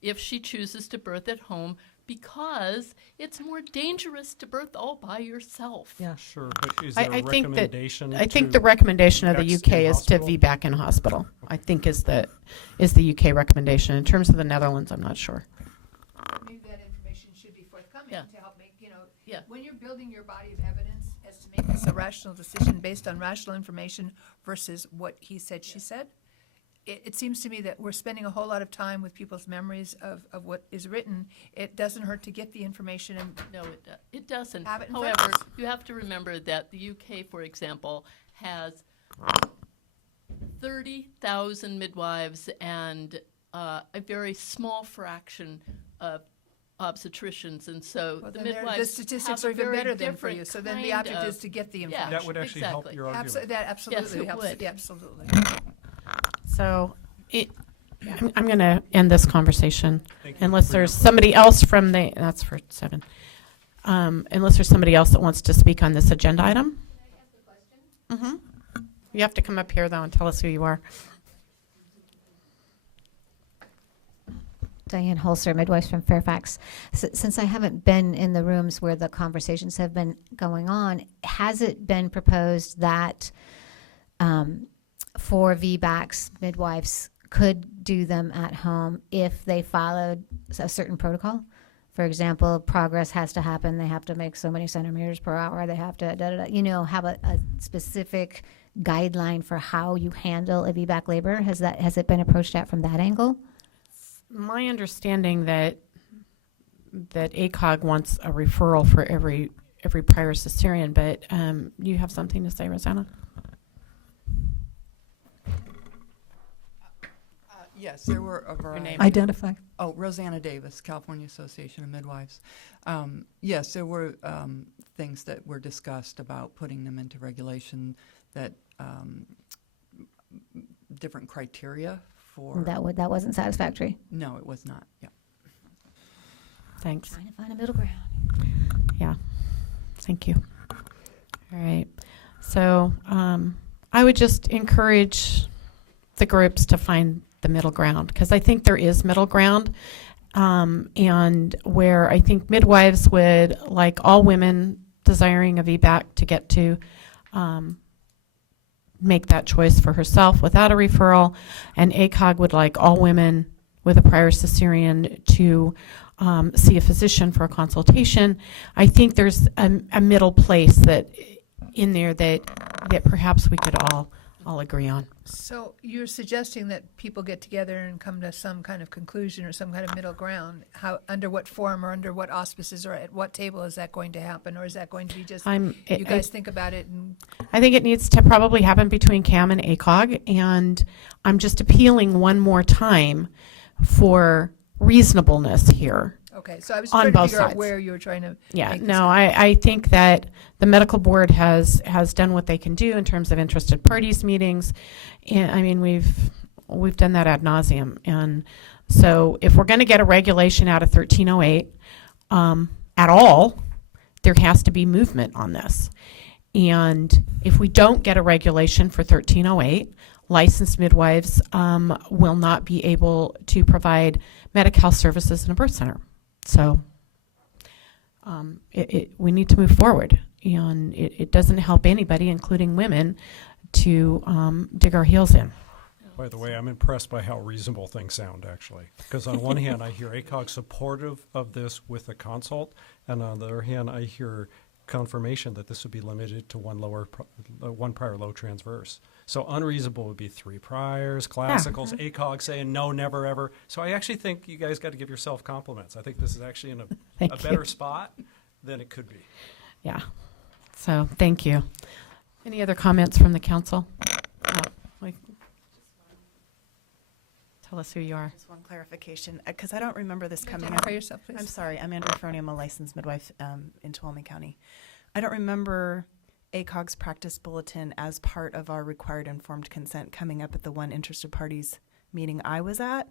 if she chooses to birth at home because it's more dangerous to birth all by yourself. Yeah. Sure, but is there a recommendation? I think the recommendation of the UK is to VBAC in hospital. I think is the UK recommendation. In terms of the Netherlands, I'm not sure. Maybe that information should be forthcoming Yeah. to help make, Yeah. when you're building your body of evidence as to make this a rational decision based on rational information versus what he said, she said, it seems to me that we're spending a whole lot of time with people's memories of what is written. It doesn't hurt to get the information and No, it doesn't. have it in However, front of us. you have to remember that the UK, for example, has 30,000 midwives and a very small fraction of obstetricians, and so Well, the then the midwives statistics have a are even very better than for you. different So then the kind object is of- to get the Yeah. information. That would actually help exactly. your argument. That absolutely it helps. would. Yeah, absolutely. So I'm going to end this conversation Thank you unless for your there's somebody else from the, that's for 7. Unless there's somebody else that wants to speak on this agenda item. Can I ask a question? Mm-hmm. You have to come up here, though, and tell us who you are. Diane Holzer, midwife from Fairfax. Since I haven't been in the rooms where the conversations have been going on, has it been proposed that for VBACs, midwives could do them at home if they followed a certain protocol. For example, progress has to happen. They have to make so many centimeters per hour. They have to, have a specific guideline for how you handle a VBAC labor. Has it been approached at from that angle? My understanding that ACOG wants a referral for every prior cesarean, but you have something to say, Rosanna? Yes, there were a variety. Identify. Oh, Rosanna Davis, California Association of Midwives. Yes, there were things that were discussed about putting them into regulation that different criteria for. That wasn't satisfactory. No, it was not. Yeah. Thanks. Trying to find a middle ground. Yeah. Thank you. All right. So I would just encourage the groups to find the middle ground, because I think there is middle ground, and where I think midwives would like all women desiring a VBAC to get to make that choice for herself without a referral, and ACOG would like all women with a prior cesarean to see a physician for a consultation. I think there's a middle place that in there that perhaps we could all agree on. So you're suggesting that people get together and come to some kind of conclusion or some kind of middle ground. How, under what form or under what auspices or at what table is that going to happen? Or is that going to be just you guys think about it? And I think it needs to probably happen between CAM and ACOG, and I'm just appealing one more time for reasonableness here. okay, so I was On trying to both figure out sides. where you were trying to Yeah, make this no, happen. I think that the medical board has done what they can do in terms of interested parties meetings. And I mean, we've done that ad nauseum. And so if we're going to get a regulation out of 1308 at all, there has to be movement on this. And if we don't get a regulation for 1308, licensed midwives will not be able to provide Medi-Cal services in a birth center. So we need to move forward, and it doesn't help anybody, including women, to dig our heels in. By the way, I'm impressed by how reasonable things sound, actually. Because on one hand, I hear ACOG supportive of this with a consult, and on the other hand, I hear confirmation that this would be limited to one prior low transverse. So unreasonable would be 3 priors, classicals, ACOG saying no, never, ever. So I actually think you guys got to give yourself compliments. I think this is actually in a better spot than it could be. Yeah. So thank you. Any other comments from the council? Tell us who you are. Just one clarification, because I don't remember this coming up. Identify yourself, please. I'm sorry, I'm Andrew Fernie. I'm a licensed midwife in Tuolumne County. I don't remember ACOG's practice bulletin as part of our required informed consent coming up at the one interested parties meeting I was at.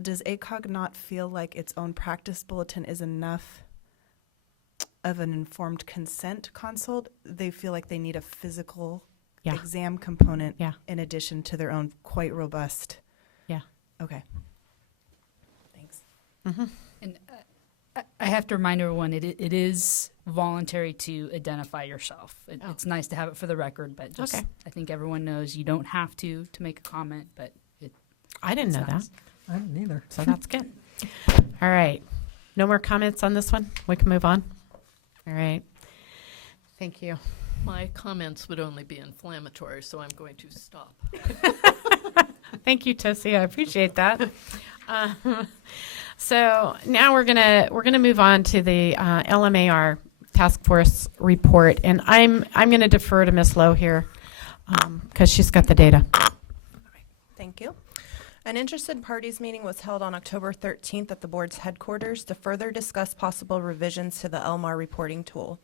Does ACOG not feel like its own practice bulletin is enough of an informed consent consult? They feel like they need a physical exam component in addition to their own quite robust. Yeah. Okay. Thanks. Mm-hmm. And I have to remind everyone, it is voluntary to identify yourself. It's nice to have it for the record, but just I think everyone knows you don't have to make a comment, but I didn't know nice. that. I didn't either. So that's good. All right. No more comments on this one? We can move on? All right. Thank you. My comments would only be inflammatory, so I'm going to stop. Thank you, Tessie. I appreciate that. So now we're gonna move on to the LMAR task force report, and I'm gonna defer to Ms. Lowe here because she's got the data. Thank you. An interested parties meeting was held on October 13th at the board's headquarters to further discuss possible revisions to the LMAR reporting tool.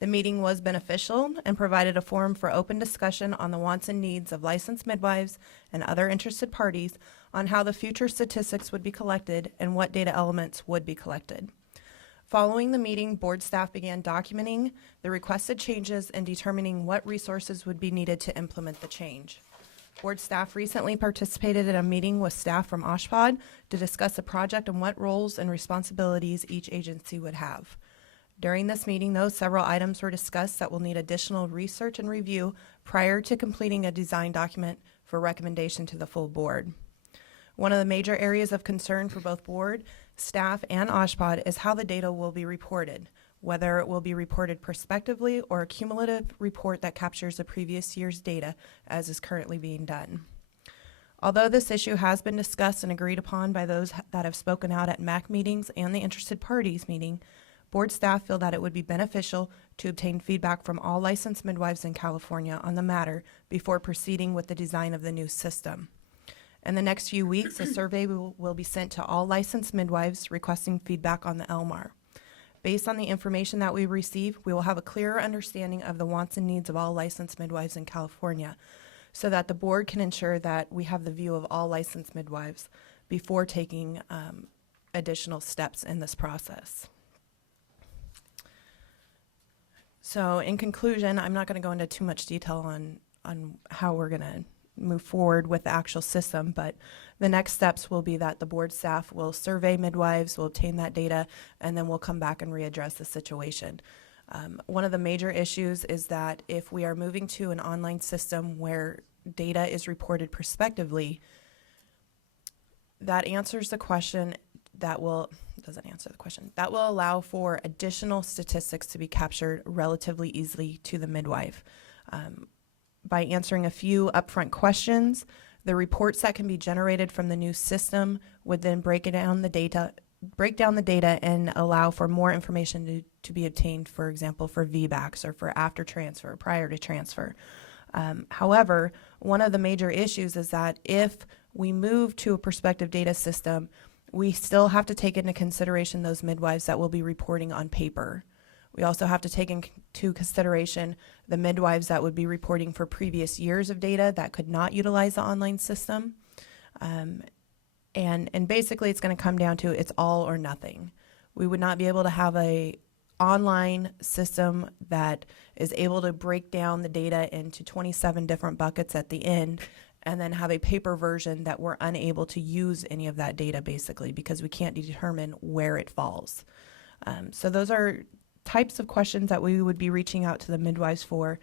The meeting was beneficial and provided a forum for open discussion on the wants and needs of licensed midwives and other interested parties on how the future statistics would be collected and what data elements would be collected. Following the meeting, board staff began documenting the requested changes and determining what resources would be needed to implement the change. Board staff recently participated in a meeting with staff from OSHPD to discuss the project and what roles and responsibilities each agency would have. During this meeting, though, several items were discussed that will need additional research and review prior to completing a design document for recommendation to the full board. One of the major areas of concern for both board, staff, and OSHPD is how the data will be reported, whether it will be reported prospectively or a cumulative report that captures the previous year's data, as is currently being done. Although this issue has been discussed and agreed upon by those that have spoken out at MAC meetings and the interested parties meeting, board staff feel that it would be beneficial to obtain feedback from all licensed midwives in California on the matter before proceeding with the design of the new system. In the next few weeks, a survey will be sent to all licensed midwives requesting feedback on the LMAR. Based on the information that we receive, we will have a clearer understanding of the wants and needs of all licensed midwives in California, so that the board can ensure that we have the view of all licensed midwives before taking additional steps in this process. So in conclusion, I'm not going to go into too much detail on how we're going to move forward with the actual system, but the next steps will be that the board staff will survey midwives, will obtain that data, and then we'll come back and readdress the situation. One of the major issues is that if we are moving to an online system where data is reported prospectively, that answers the question doesn't answer the question. That will allow for additional statistics to be captured relatively easily to the midwife. By answering a few upfront questions, the reports that can be generated from the new system would then break down the data and allow for more information to be obtained, for example, for VBACs or for after transfer, prior to transfer. However, one of the major issues is that if we move to a prospective data system, we still have to take into consideration those midwives that will be reporting on paper. We also have to take into consideration the midwives that would be reporting for previous years of data that could not utilize the online system. And basically it's going to come down to it's all or nothing. We would not be able to have a online system that is able to break down the data into 27 different buckets at the end and then have a paper version that we're unable to use any of that data basically because we can't determine where it falls. So those are types of questions that we would be reaching out to the midwives for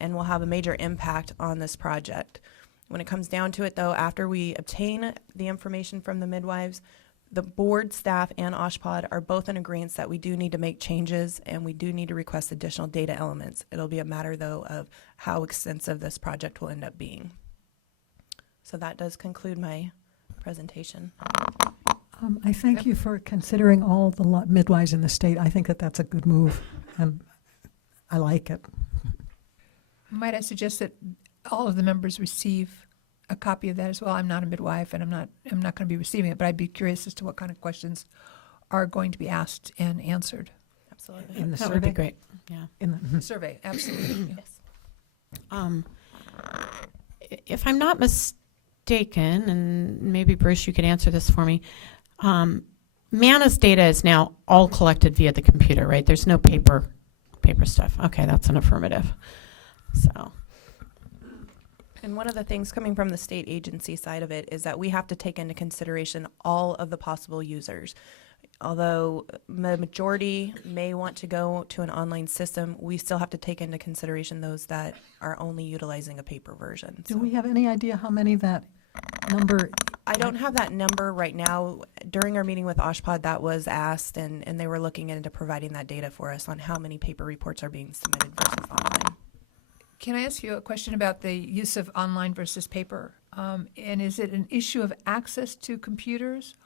and will have a major impact on this project. When it comes down to it though, after we obtain the information from the midwives, the board staff and OSHPD are both in agreement that we do need to make changes and we do need to request additional data elements. It'll be a matter though of how extensive this project will end up being. So that does conclude my presentation. I thank you for considering all the midwives in the state. I think that that's a good move, and I like it. Might I suggest that all of the members receive a copy of that as well? I'm not a midwife, and I'm not going to be receiving it, but I'd be curious as to what kind of questions are going to be asked and answered. Absolutely. In the That survey? would be great, yeah. In the Survey, absolutely. Yes. If I'm not mistaken, and maybe Bruce, you could answer this for me, MANA's data is now all collected via the computer, right? There's no paper stuff. Okay, that's an affirmative. So. And one of the things coming from the state agency side of it is that we have to take into consideration all of the possible users. Although the majority may want to go to an online system, we still have to take into consideration those that are only utilizing a paper version. Do we have any idea how many that number? I don't have that number right now. During our meeting with OSHPD, that was asked, and they were looking into providing that data for us on how many paper reports are being submitted versus online. Can I ask you a question about the use of online versus paper? And is it an issue of access to computers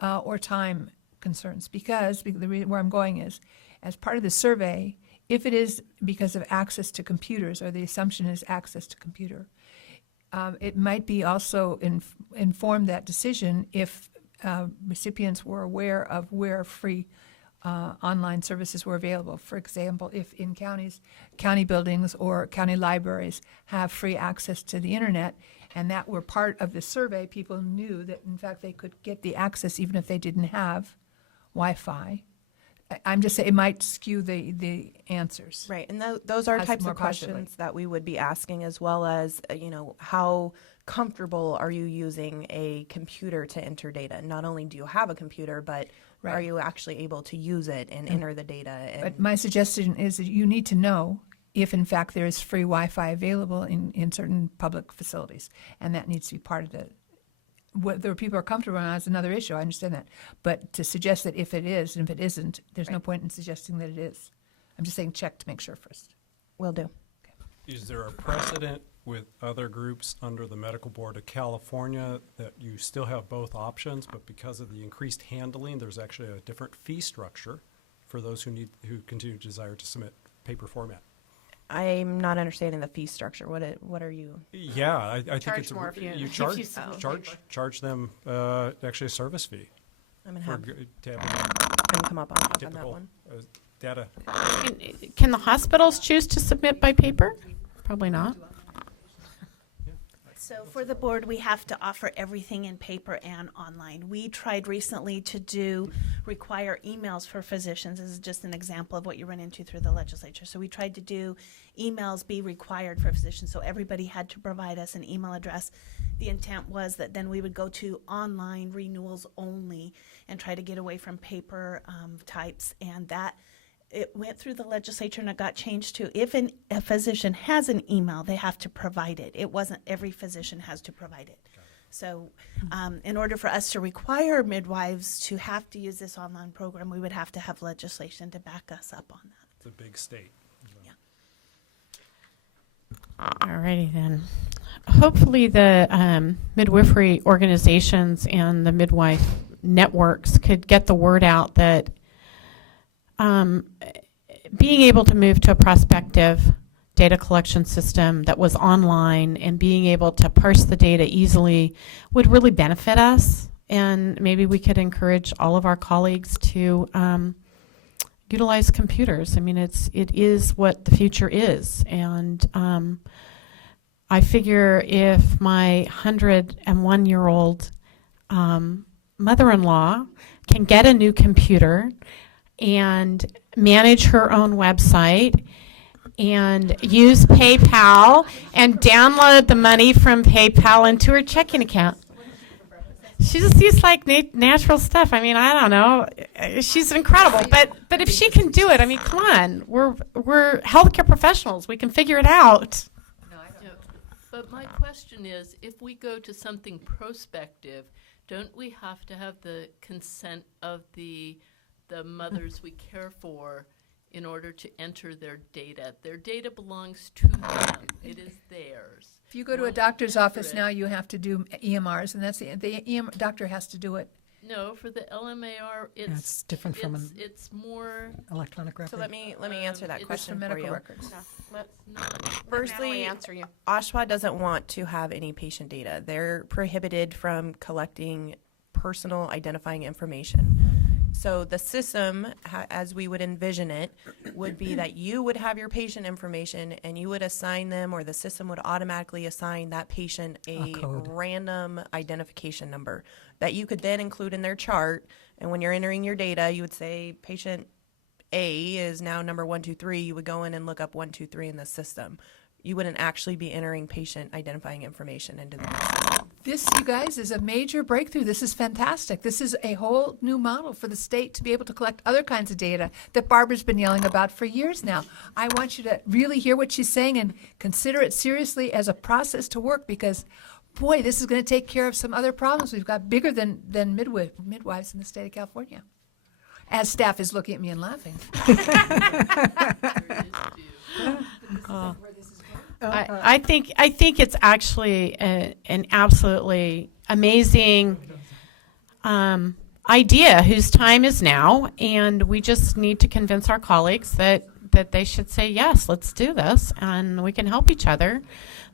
or time concerns? Because where I'm going is, as part of the survey, if it is because of access to computers, or the assumption is access to computer, it might be also inform that decision if recipients were aware of where free online services were available. For example, if in counties, county buildings or county libraries have free access to the internet, and that were part of the survey, people knew that in fact they could get the access even if they didn't have Wi-Fi. I'm just saying it might skew the answers. Right, and those are As types more of positively. questions that we would be asking, as well as, how comfortable are you using a computer to enter data? Not only do you have a computer, but are Right. you actually able to use it and enter the data? And But my suggestion is that you need to know if in fact there is free Wi-Fi available in certain public facilities, and that needs to be part of whether people are comfortable or not is another issue, I understand that. But to suggest that if it is, and if it isn't, there's no point in suggesting that it is. I'm just saying check to make sure first. Will do. Is there a precedent with other groups under the Medical Board of California that you still have both options, but because of the increased handling, there's actually a different fee structure for those who continue to desire to submit paper format? I'm not understanding the fee structure. What are you? Yeah, I think Charge it's more if you- you if charge you submit charge them actually a service fee I'm gonna for have to have him come up on that typical one. data. Can the hospitals choose to submit by paper? Probably not. So for the board, we have to offer everything in paper and online. We tried recently to require emails for physicians. This is just an example of what you run into through the legislature. So we tried to do emails be required for physicians. So everybody had to provide us an email address. The intent was that then we would go to online renewals only and try to get away from paper types. And that it went through the legislature and it got changed to if a physician has an email, they have to provide it. It wasn't every physician has to provide it. So in order for us to require midwives to have to use this online program, we would have to have legislation to back us up on that. It's a big state. Alrighty then. Hopefully the midwifery organizations and the midwife networks could get the word out that being able to move to a prospective data collection system that was online and being able to parse the data easily would really benefit us. And maybe we could encourage all of our colleagues to utilize computers. I mean, it is what the future is. And I figure if my 101-year-old mother-in-law can get a new computer and manage her own website and use PayPal and download the money from PayPal into her checking account. She just uses like natural stuff. I mean, I don't know. She's incredible. But if she can do it, I mean, come on. We're healthcare professionals. We can figure it out. Yeah, but my question is, if we go to something prospective, don't we have to have the consent of the mothers we care for in order to enter their data? Their data belongs to them. It is theirs. If you go to a doctor's office now, you have to do EMRs, and that's the doctor has to do it. No, for the LMAR, It's different from an it's more. electronic record. So let me answer that it's question for for medical you. records. Firstly, OSHWA doesn't want to have any patient data. They're prohibited from collecting personal identifying information. So the system, as we would envision it, would be that you would have your patient information and you would assign them, or the system would automatically assign that patient a code. random identification number that you could then include in their chart. And when you're entering your data, you would say patient A is now number 123. You would go in and look up 123 in the system. You wouldn't actually be entering patient identifying information into the system. This, you guys, is a major breakthrough. This is fantastic. This is a whole new model for the state to be able to collect other kinds of data that Barbara's been yelling about for years now. I want you to really hear what she's saying and consider it seriously as a process to work, because, boy, this is going to take care of some other problems we've got bigger than midwives in the state of California. As staff is looking at me and laughing. I think it's actually an absolutely amazing idea whose time is now, and we just need to convince our colleagues that they should say, yes, let's do this, and we can help each other.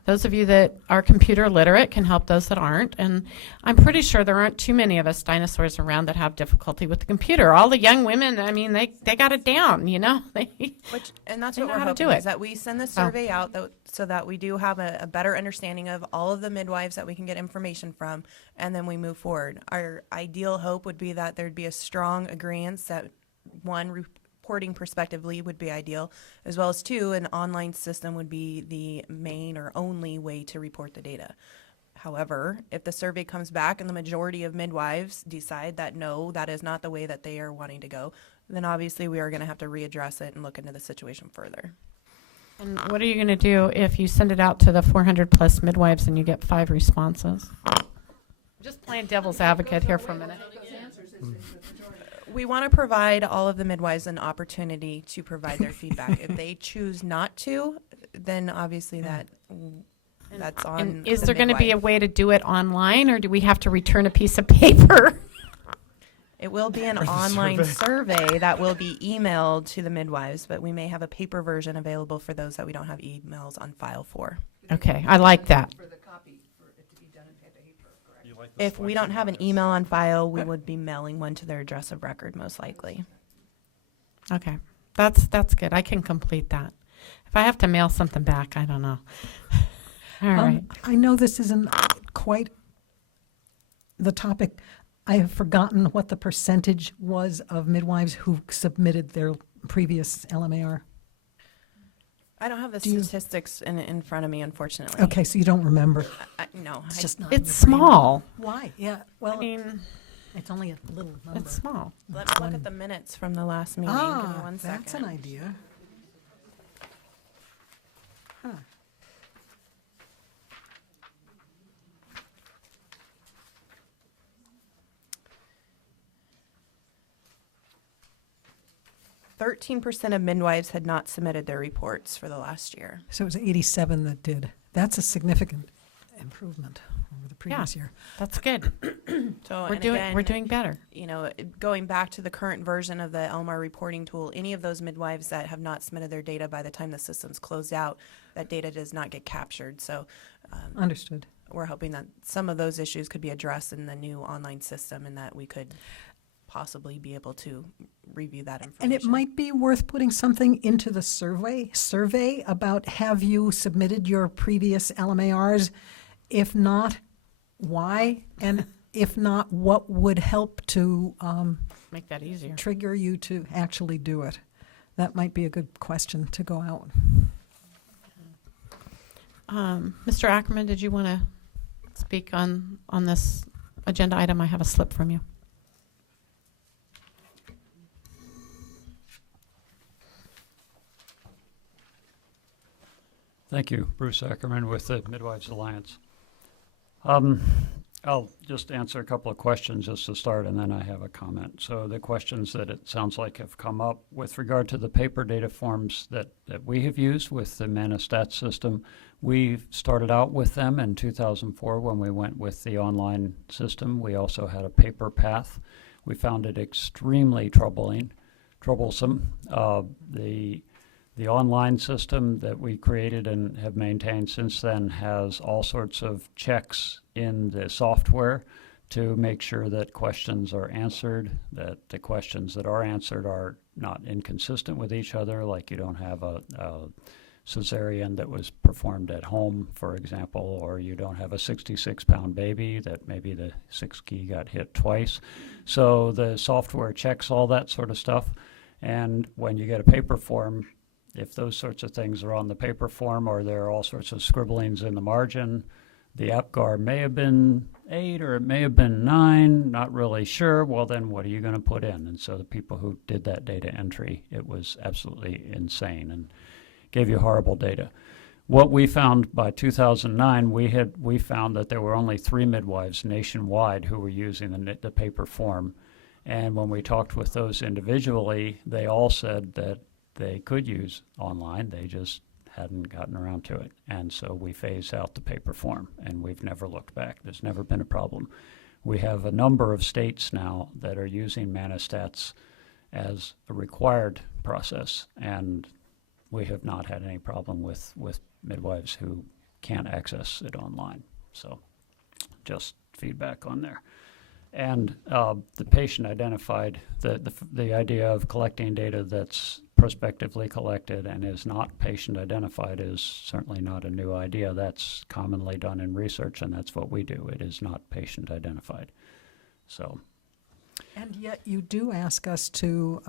Those of you that are computer literate can help those that aren't, and I'm pretty sure there aren't too many of us dinosaurs around that have difficulty with the computer. All the young women, I mean, they got it down, you know? And that's They what know we're how to hoping do it. is that we send the survey out so that we do have a better understanding of all of the midwives that we can get information from, and then we move forward. Our ideal hope would be that there'd be a strong agreement that, one, reporting prospectively would be ideal, as well as two, an online system would be the main or only way to report the data. However, if the survey comes back and the majority of midwives decide that no, that is not the way that they are wanting to go, then obviously we are going to have to readdress it and look into the situation further. And what are you going to do if you send it out to the 400 plus midwives and you get 5 responses? Just playing devil's advocate here for a minute. We want to provide all of the midwives an opportunity to provide their feedback. If they choose not to, then obviously that's on And is the there going to be a midwife. way to do it online, or do we have to return a piece of paper? It will be an online survey that will be emailed to the midwives, but we may have a paper version available for those that we don't have emails on file for. Okay, I like that. For the copy, for it to be done in paper, correct? You like the If we don't have an email on file, we would be mailing one to their address of record, most likely. Okay, that's good. I can complete that. If I have to mail something back, I don't know. All right. I know this isn't quite the topic. I have forgotten what the percentage was of midwives who submitted their previous LMAR. I don't have the Do you- statistics in front of me, unfortunately. Okay, so you don't remember. No. It's just not in It's your brain. small. Why? Yeah, well, I mean, it's only a little number. it's small. Let's look at the minutes from the last meeting. Give me Ah, one second. that's an idea. Huh. Thirteen % of midwives had not submitted their reports for the last year. So it was 87 that did. That's a significant improvement over the previous year. That's good. So We're and doing again, we're doing better. You know, going back to the current version of the LMAR reporting tool, any of those midwives that have not submitted their data by the time the system's closed out, that data does not get captured. So Understood. we're hoping that some of those issues could be addressed in the new online system and that we could possibly be able to review that information. And it might be worth putting something into the survey about have you submitted your previous LMARs? If not, why? And if not, what would help to Make that easier. trigger you to actually do it? That might be a good question to go out. Mr. Ackerman, did you want to speak on this agenda item? I have a slip from you. Thank you. Bruce Ackerman with the Midwives Alliance. I'll just answer a couple of questions just to start, and then I have a comment. So the questions that it sounds like have come up with regard to the paper data forms that we have used with the Manistat system, we started out with them in 2004 when we went with the online system. We also had a paper path. We found it extremely troublesome. The online system that we created and have maintained since then has all sorts of checks in the software to make sure that questions are answered, that the questions that are answered are not inconsistent with each other, like you don't have a cesarean that was performed at home, for example, or you don't have a 66-pound baby that maybe the 6 key got hit twice. So the software checks all that sort of stuff, and when you get a paper form, if those sorts of things are on the paper form or there are all sorts of scribblings in the margin, the APGAR may have been 8 or it may have been 9, not really sure. Well, then what are you going to put in? And so the people who did that data entry, it was absolutely insane and gave you horrible data. What we found by 2009, we found that there were only 3 midwives nationwide who were using the paper form. And when we talked with those individually, they all said that they could use online, they just hadn't gotten around to it. And so we phased out the paper form, and we've never looked back. There's never been a problem. We have a number of states now that are using Manistats as a required process, and we have not had any problem with midwives who can't access it online. So just feedback on there. And the patient identified, the idea of collecting data that's prospectively collected and is not patient identified is certainly not a new idea. That's commonly done in research, and that's what we do. It is not patient identified. So. And yet you do ask us to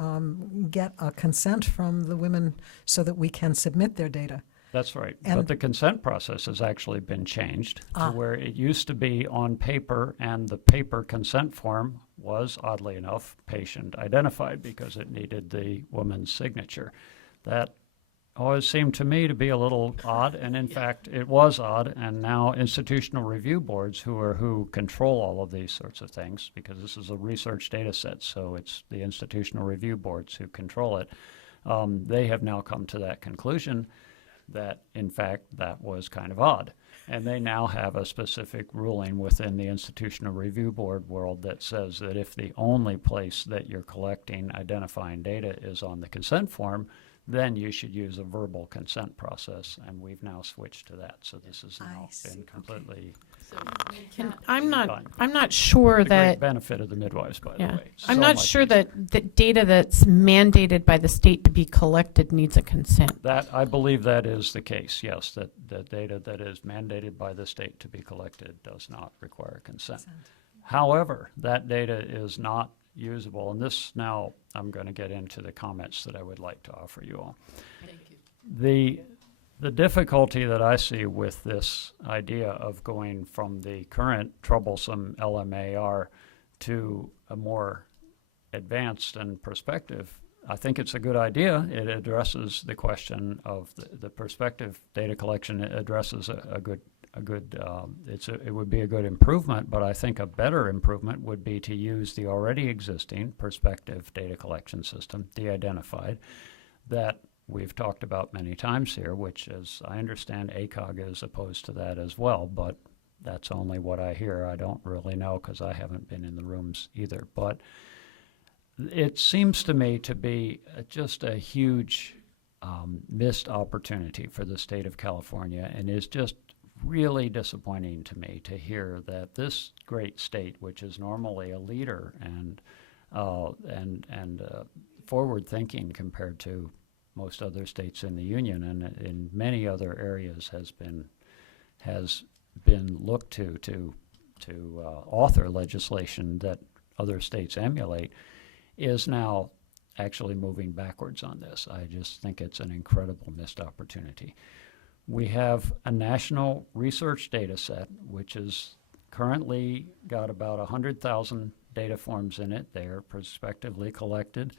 get a consent from the women so that we can submit their data. That's right. And but the consent process has actually been changed to where it used to be on paper, and the paper consent form was, oddly enough, patient identified because it needed the woman's signature. That always seemed to me to be a little odd, and in fact, it was odd, and now institutional review boards, who control all of these sorts of things, because this is a research data set, so it's the institutional review boards who control it, they have now come to that conclusion that, in fact, that was kind of odd. And they now have a specific ruling within the institutional review board world that says that if the only place that you're collecting identifying data is on the consent form, then you should use a verbal consent process, and we've now switched to that. So this has now been completely So we can't. I'm Fine. not sure the great that, benefit of the midwives, by the yeah, way. I'm So not much sure easier. that the data that's mandated by the state to be collected needs a consent. That, I believe that is the case, yes, that the data that is mandated by the state to be collected does not require consent. However, that data is not usable, and this now, I'm going to get into the comments that I would like to offer you all. Thank you. The difficulty that I see with this idea of going from the current troublesome LMAR to a more advanced and prospective, I think it's a good idea. It addresses the question of the prospective data collection. It addresses it would be a good improvement, but I think a better improvement would be to use the already existing prospective data collection system, de-identified, that we've talked about many times here, which, as I understand, ACOG is opposed to that as well, but that's only what I hear. I don't really know because I haven't been in the rooms either. But it seems to me to be just a huge missed opportunity for the state of California, and is just really disappointing to me to hear that this great state, which is normally a leader and forward-thinking compared to most other states in the union, and in many other areas has been looked to author legislation that other states emulate, is now actually moving backwards on this. I just think it's an incredible missed opportunity. We have a national research data set, which is currently got about 100,000 data forms in it. They are prospectively collected.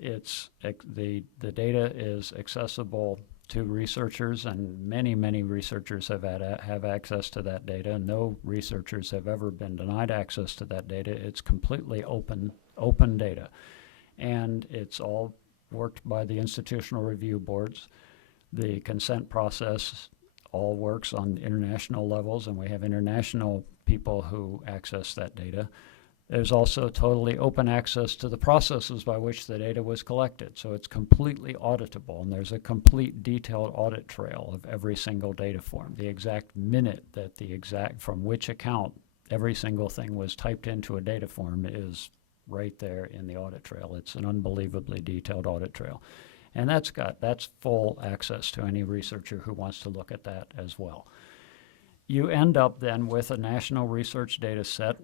The data is accessible to researchers, and many researchers have access to that data. No researchers have ever been denied access to that data. It's completely open data, and it's all worked by the institutional review boards. The consent process all works on international levels, and we have international people who access that data. There's also totally open access to the processes by which the data was collected, so it's completely auditable, and there's a complete detailed audit trail of every single data form. The exact minute that from which account every single thing was typed into a data form is right there in the audit trail. It's an unbelievably detailed audit trail. And that's full access to any researcher who wants to look at that as well. You end up then with a national research data set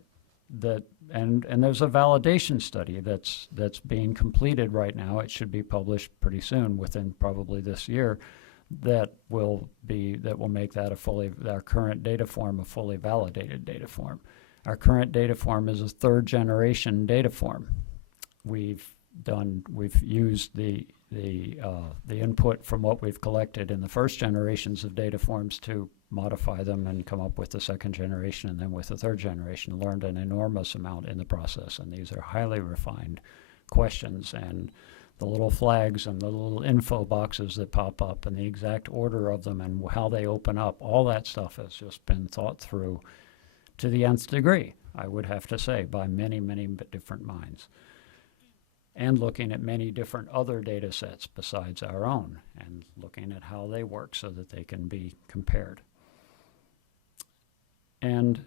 and there's a validation study that's being completed right now. It should be published pretty soon, within probably this year, that will make that our current data form a fully validated data form. Our current data form is a third generation data form. We've used the input from what we've collected in the first generations of data forms to modify them and come up with the second generation, and then with the third generation learned an enormous amount in the process. And these are highly refined questions, and the little flags and the little info boxes that pop up and the exact order of them and how they open up, all that stuff has just been thought through to the nth degree, I would have to say, by many different minds, and looking at many different other data sets besides our own, and looking at how they work so that they can be compared. And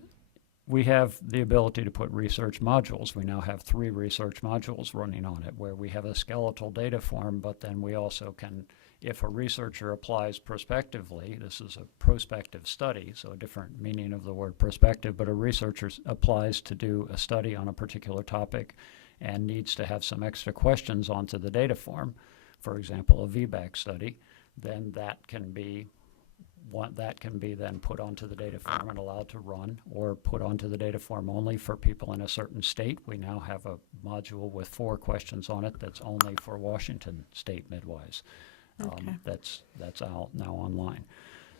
we have the ability to put research modules. We now have 3 research modules running on it, where we have a skeletal data form, but then we also can, if a researcher applies prospectively, this is a prospective study, so a different meaning of the word prospective, but a researcher applies to do a study on a particular topic and needs to have some extra questions onto the data form, for example, a VBAC study, then that can be then put onto the data form and allowed to run, or put onto the data form only for people in a certain state. We now have a module with 4 questions on it that's only for Washington state midwives. Okay. That's out now online.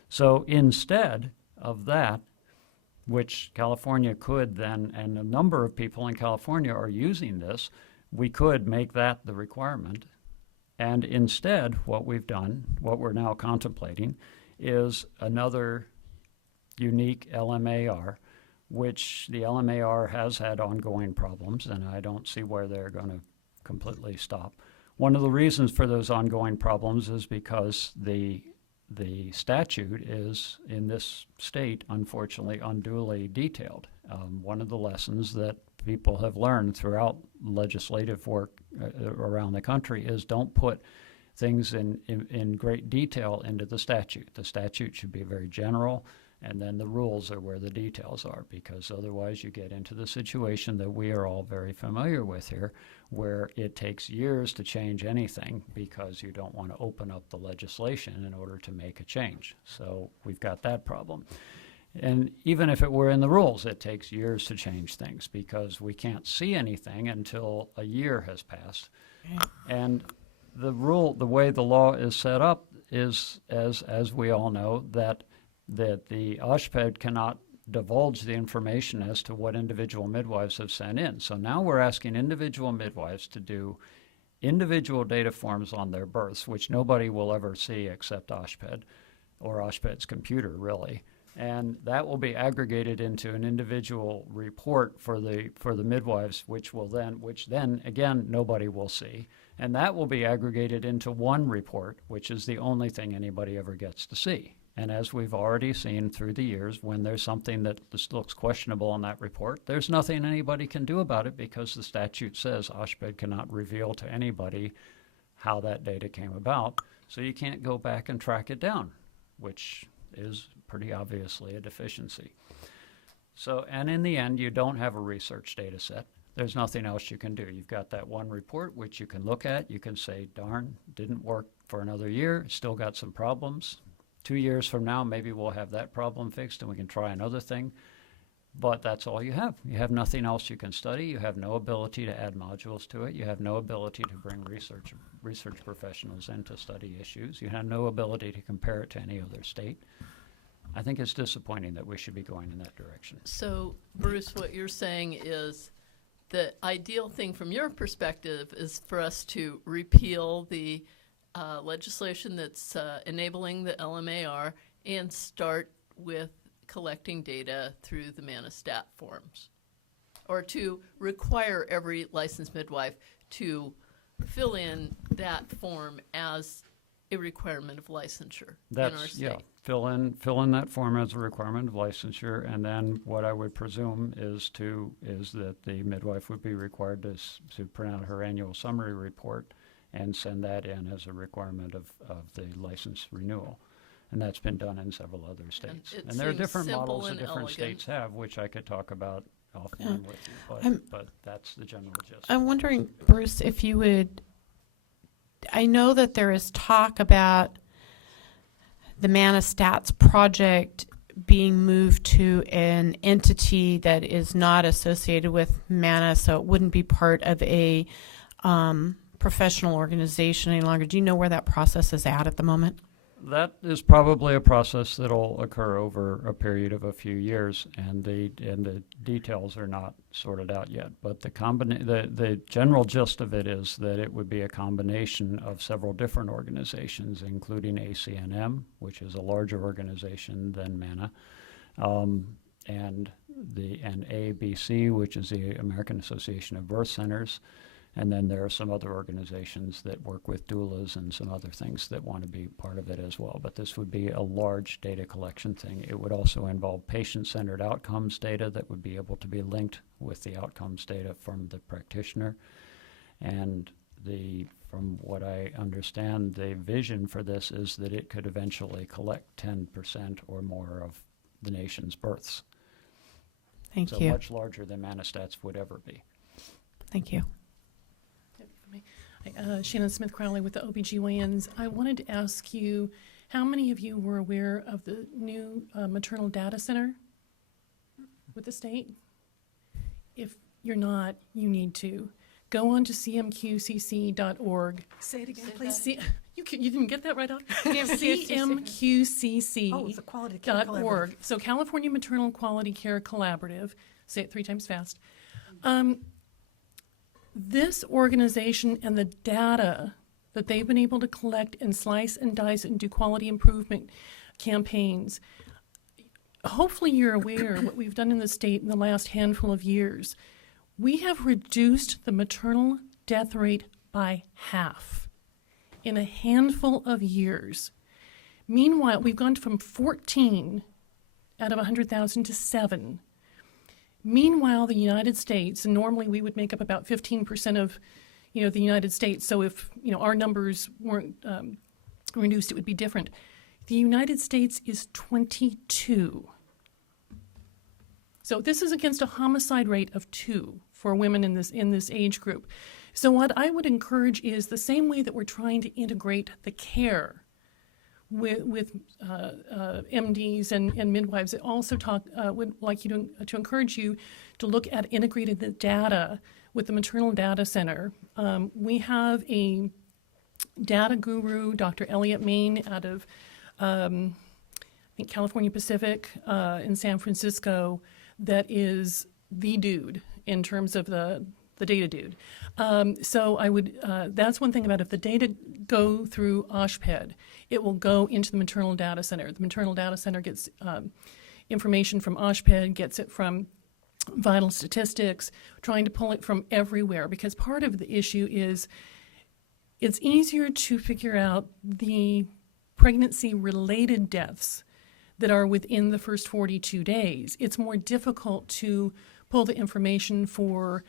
So instead of that, which California could then, and a number of people in California are using this, we could make that the requirement. And instead, what we've done, what we're now contemplating, is another unique LMAR, which the LMAR has had ongoing problems, and I don't see where they're going to completely stop. One of the reasons for those ongoing problems is because the statute is, in this state, unfortunately, unduly detailed. One of the lessons that people have learned throughout legislative work around the country is don't put things in great detail into the statute. The statute should be very general, and then the rules are where the details are, because otherwise you get into the situation that we are all very familiar with here, where it takes years to change anything because you don't want to open up the legislation in order to make a change. So we've got that problem. And even if it were in the rules, it takes years to change things because we can't see anything until a year has passed. And the way the law is set up is, as we all know, that the OSHPD cannot divulge the information as to what individual midwives have sent in. So now we're asking individual midwives to do individual data forms on their births, which nobody will ever see except OSHPD, or OSHPD's computer, really. And that will be aggregated into an individual report for the midwives, which then again nobody will see. And that will be aggregated into one report, which is the only thing anybody ever gets to see. And as we've already seen through the years, when there's something that just looks questionable in that report, there's nothing anybody can do about it because the statute says OSHPD cannot reveal to anybody how that data came about. So you can't go back and track it down, which is pretty obviously a deficiency. So, and in the end, you don't have a research data set. There's nothing else you can do. You've got that one report which you can look at. You can say, darn, didn't work for another year, still got some problems. 2 years from now, maybe we'll have that problem fixed and we can try another thing. But that's all you have. You have nothing else you can study. You have no ability to add modules to it. You have no ability to bring research professionals in to study issues. You have no ability to compare it to any other state. I think it's disappointing that we should be going in that direction. So, Bruce, what you're saying is the ideal thing from your perspective is for us to repeal the legislation that's enabling the LMAR and start with collecting data through the Manistat forms, or to require every licensed midwife to fill in that form as a requirement of licensure in our state. Yeah, fill in that form as a requirement of licensure, and then what I would presume is that the midwife would be required to print out her annual summary report and send that in as a requirement of the license renewal. And that's been done in several other states. And there are different models that different states have, which I could talk about offline with you, but that's the general gist. I'm wondering, Bruce, if you would, I know that there is talk about the Manistats project being moved to an entity that is not associated with MANA, so it wouldn't be part of a professional organization any longer. Do you know where that process is at the moment? That is probably a process that'll occur over a period of a few years, and the details are not sorted out yet. But the general gist of it is that it would be a combination of several different organizations, including ACNM, which is a larger organization than MANA, and ABC, which is the American Association of Birth Centers. And then there are some other organizations that work with doulas and some other things that want to be part of it as well. But this would be a large data collection thing. It would also involve patient-centered outcomes data that would be able to be linked with the outcomes data from the practitioner. And from what I understand, the vision for this is that it could eventually collect 10% or more of the nation's births. Thank so you. Much larger than Manistats would ever be. Thank you. Shannon Smith Crowley with the OBGYNs. I wanted to ask you, how many of you were aware of the new maternal data center with the state? If you're not, you need to. go on to cmqcc.org. Say it again, please. You didn't get that right off? CMQCC. cmqcc.org. Oh, it's a quality care collaborative. So California Maternal Quality Care Collaborative. Say it 3 times fast. This organization and the data that they've been able to collect and slice and dice and do quality improvement campaigns, hopefully you're aware of what we've done in the state in the last handful of years. We have reduced the maternal death rate by half in a handful of years. Meanwhile, we've gone from 14 out of 100,000 to 7. Meanwhile, the United States, and normally we would make up about 15% of, the United States. So if, our numbers weren't reduced, it would be different. The United States is 22. So this is against a homicide rate of 2 for women in this age group. So what I would encourage is the same way that we're trying to integrate the care with MDs and midwives. I also would like you to encourage you to look at integrating the data with the Maternal Data Center. We have a data guru, Dr. Elliot Main, out of I think California Pacific in San Francisco, that is the dude in terms of the data dude. So I would, that's one thing about if the data go through OSHPD, it will go into the Maternal Data Center. The Maternal Data Center gets information from OSHPD, gets it from vital statistics, trying to pull it from everywhere, because part of the issue is it's easier to figure out the pregnancy-related deaths that are within the first 42 days. It's more difficult to pull the information for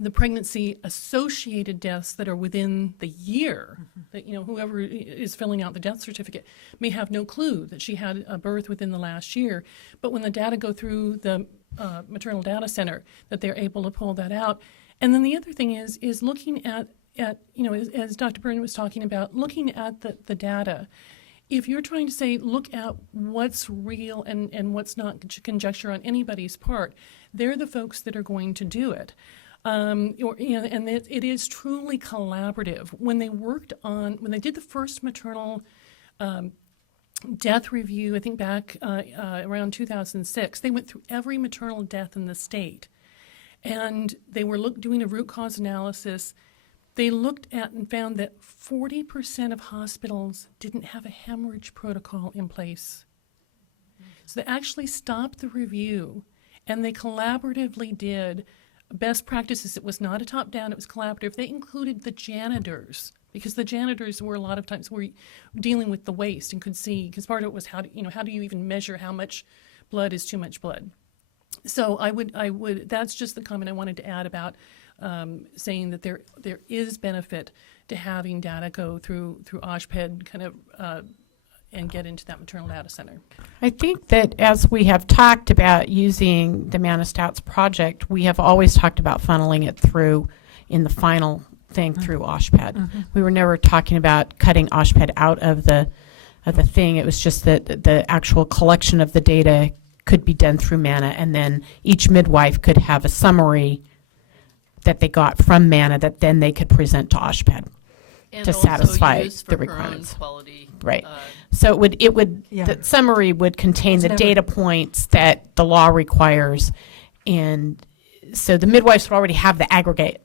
the pregnancy-associated deaths that are within the year. That whoever is filling out the death certificate may have no clue that she had a birth within the last year. But when the data go through the Maternal Data Center, that they're able to pull that out. And then the other thing is looking at as Dr. Byrne was talking about, looking at the data. If you're trying to say, look at what's real and what's not conjecture on anybody's part, they're the folks that are going to do it. And it is truly collaborative. When they did the first maternal death review, I think back around 2006, they went through every maternal death in the state. And they were doing a root cause analysis. They looked at and found that 40% of hospitals didn't have a hemorrhage protocol in place. So they actually stopped the review, and they collaboratively did best practices. It was not a top-down, it was collaborative. They included the janitors, because the janitors were a lot of times were dealing with the waste and could see, because part of it was how do you even measure how much blood is too much blood. So I would that's just the comment I wanted to add about saying that there is benefit to having data go through OSHPD kind of and get into that Maternal Data Center. I think that as we have talked about using the Manistats project, we have always talked about funneling it through in the final thing through OSHPD. We were never talking about cutting OSHPD out of the thing. It was just that the actual collection of the data could be done through MANA, and then each midwife could have a summary that they got from MANA that then they could present to OSHPD And to also satisfy use the for her own requirements. quality, Right. So Yeah. the summary would contain the data points that the law requires, and so the midwives would already have the aggregate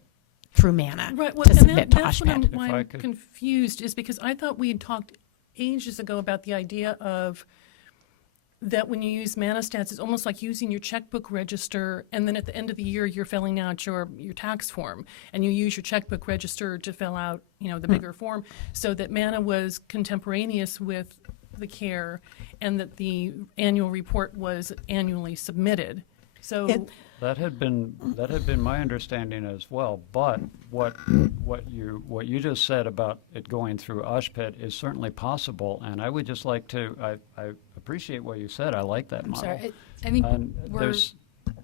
through MANA Right. Well, to and submit to that's OSHPD. why If I I'm could- confused, is because I thought we had talked ages ago about the idea of that when you use Manistats, it's almost like using your checkbook register, and then at the end of the year, you're filling out your tax form, and you use your checkbook register to fill out, the bigger form, so that MANA was contemporaneous with the care, and that the annual report was annually submitted. So That had been my understanding as well, but what you just said about it going through OSHPD is certainly possible, and I would just like to, I appreciate what you said, I like that model. Sorry, I think And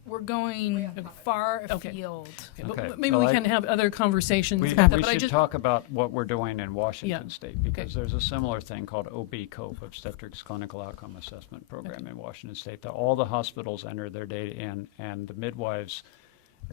we're going far Okay. afield. Okay. but maybe Well, we I- can have other conversations We about that, but I should just, talk about what we're doing in Washington Yeah. State, because there's a similar thing called OB COPE, Obstetrics Clinical Outcome Assessment Program in Washington State, that all the hospitals enter their data in, and the midwives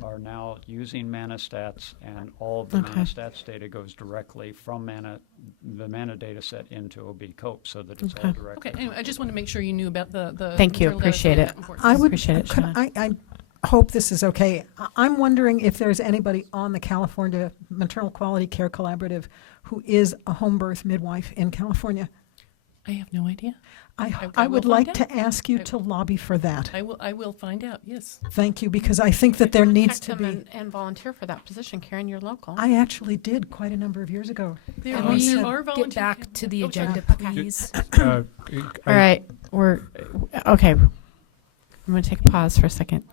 are now using Manastats, and all of the Okay. Manastats data goes directly from the Mana data set into OB COPE, so that it's all Okay. directly. Okay, anyway, I just want to make sure you knew about the. Thank you, internal data appreciate set it. and that importance. I would, Appreciate it, could Shannon. I hope this is okay. I'm wondering if there's anybody on the California Maternal Quality Care Collaborative who is a home birth midwife in California. I have no idea. I I would will like find to ask you I- to lobby for that. I will find out, yes. Thank you, because I think that there needs to Contact them be. and volunteer for that position. Karen, you're local. I actually did quite a number of years ago. There Can are, we there are volunteer. get back to the Oh, sorry. agenda, Okay. please? Uh, All right, we're, okay. I'm going to take a pause for a second.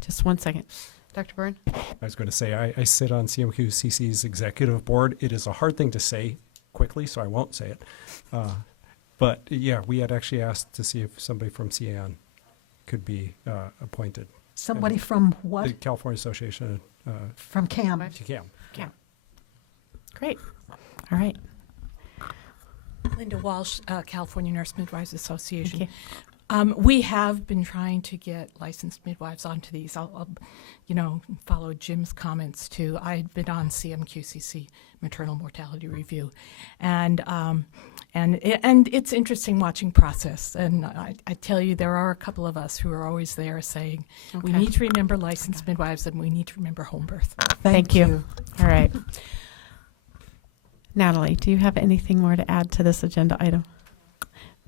Just 1 second. Dr. Byrne? I was going to say, I sit on CMQCC's executive board. It is a hard thing to say quickly, so I won't say it. But yeah, we had actually asked to see if somebody from CAN could be appointed. Somebody from The what? California Association From CAM. to CAM. Great. All right. Linda Walsh, California Nurse Midwives Association. Thank We have been trying to get licensed midwives onto these. I'll follow Jim's comments too. I had been on CMQCC Maternal Mortality Review, and it's interesting watching process. And I tell you, there are a couple of us who are always there saying we Okay. need to remember licensed midwives and we need to remember home birth. Thank you. All right. Natalie, do you have anything more to add to this agenda item?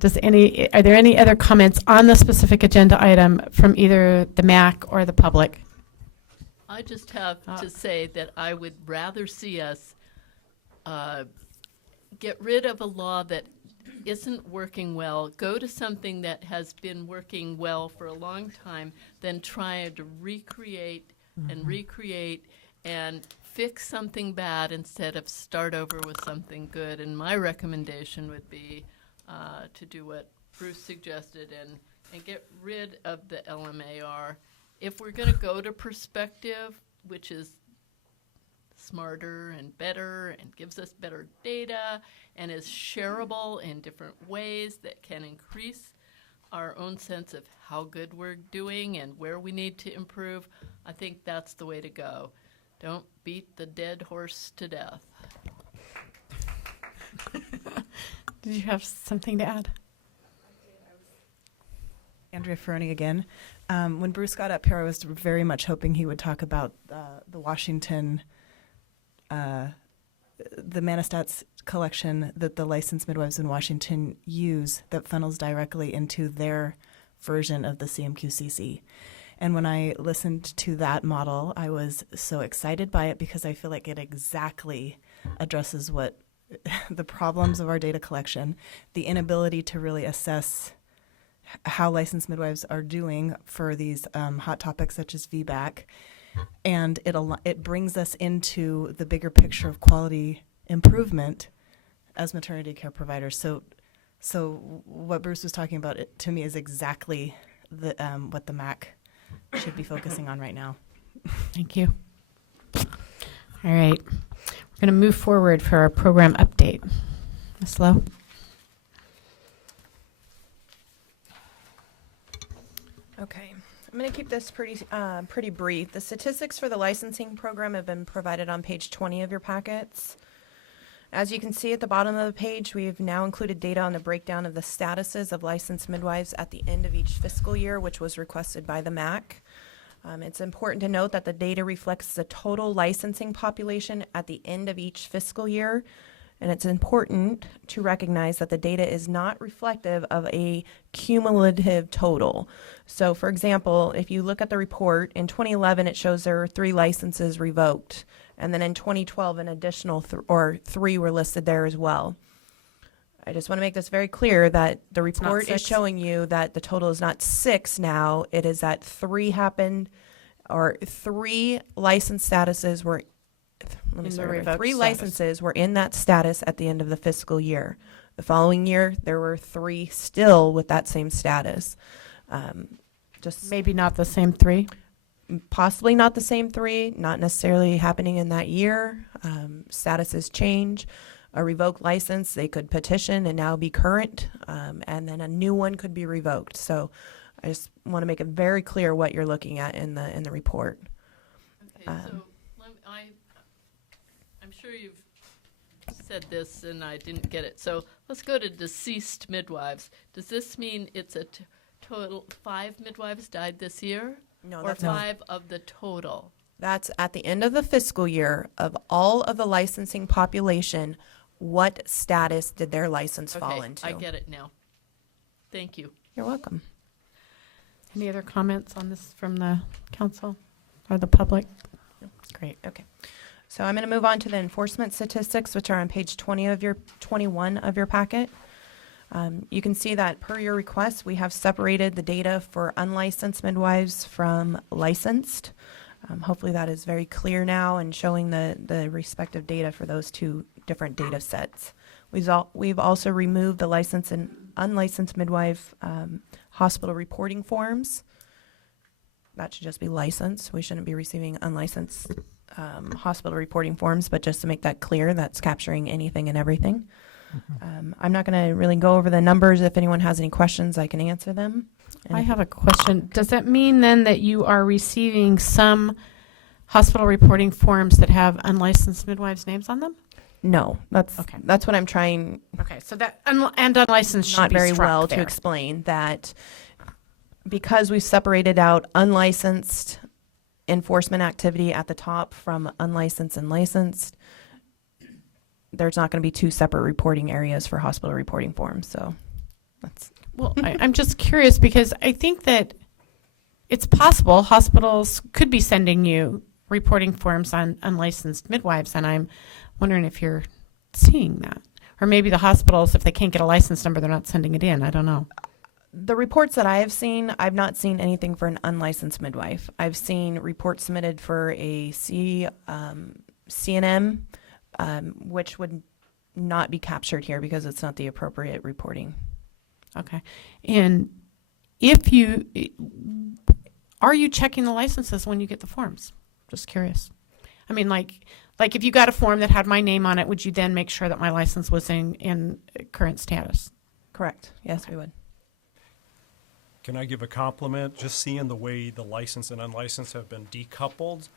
Are there any other comments on the specific agenda item from either the MAC or the public? I just have to say that I would rather see us get rid of a law that isn't working well, go to something that has been working well for a long time, than try to recreate and fix something bad instead of start over with something good. And my recommendation would be to do what Bruce suggested and get rid of the LMAR. If we're going to go to perspective, which is smarter and better and gives us better data and is shareable in different ways that can increase our own sense of how good we're doing and where we need to improve, I think that's the way to go. Don't beat the dead horse to death. Did you have something to add? Andrea Ferroni again. When Bruce got up here, I was very much hoping he would talk about the Washington, the Manastats collection that the licensed midwives in Washington use that funnels directly into their version of the CMQCC. And when I listened to that model, I was so excited by it because I feel like it exactly addresses what the problems of our data collection, the inability to really assess how licensed midwives are doing for these hot topics such as VBAC, and it brings us into the bigger picture of quality improvement as maternity care providers. So what Bruce was talking about, to me, is exactly what the MAC should be focusing on right now. Thank you. All right. We're going to move forward for our program update. Ms. Lowe? Okay, I'm going to keep this pretty brief. The statistics for the licensing program have been provided on page 20 of your packets. As you can see at the bottom of the page, we've now included data on the breakdown of the statuses of licensed midwives at the end of each fiscal year, which was requested by the MAC. It's important to note that the data reflects the total licensing population at the end of each fiscal year, and it's important to recognize that the data is not reflective of a cumulative total. So, for example, if you look at the report, in 2011 it shows there were 3 licenses revoked, and then in 2012 an additional 3 were listed there as well. I just want to make this very clear that the report is showing you that the total is not 6 now. It is that 3 happened, or 3 license statuses were, let me start over. 3 licenses were in that status at the end of the fiscal year. The following year, there were 3 still with that same status. Just Maybe not the same 3? possibly not the same 3, not necessarily happening in that year. Statuses change. A revoked license, they could petition and now be current, and then a new one could be revoked. So I just want to make it very clear what you're looking at in the report. so I'm sure you've said this and I didn't get it. So let's go to deceased midwives. Does this mean it's a total 5 midwives died this year? No, or that's 5 of the total? That's at the end of the fiscal year of all of the licensing population. What status did their license fall into? I get it now. Thank you. You're welcome. Any other comments on this from the council or the public? Great. Okay. So I'm going to move on to the enforcement statistics, which are on page 21 of your packet. You can see that per your request, we have separated the data for unlicensed midwives from licensed. Hopefully that is very clear now and showing the respective data for those two different data sets. We've also removed the licensed and unlicensed midwife hospital reporting forms. That should just be licensed. We shouldn't be receiving unlicensed hospital reporting forms, but just to make that clear, that's capturing anything and everything. I'm not going to really go over the numbers. If anyone has any questions, I can answer them. I have a question. Does that mean then that you are receiving some hospital reporting forms that have unlicensed midwives' names on them? No, that's what I'm trying. Okay, so that and unlicensed should not be very struck well there. to explain that because we've separated out unlicensed enforcement activity at the top from unlicensed and licensed, there's not going to be 2 separate reporting areas for hospital reporting forms. So that's well, I'm just curious because I think that it's possible hospitals could be sending you reporting forms on unlicensed midwives, and I'm wondering if you're seeing that. Or maybe the hospitals, if they can't get a license number, they're not sending it in. I don't know. the reports that I have seen, I've not seen anything for an unlicensed midwife. I've seen reports submitted for a CNM, which would not be captured here because it's not the appropriate reporting. Okay. And if you, are you checking the licenses when you get the forms? Just curious. I mean, like if you got a form that had my name on it, would you then make sure that my license was in current status? Correct. Yes, we would. Can I give a compliment? Just seeing the way the licensed and unlicensed have been decoupled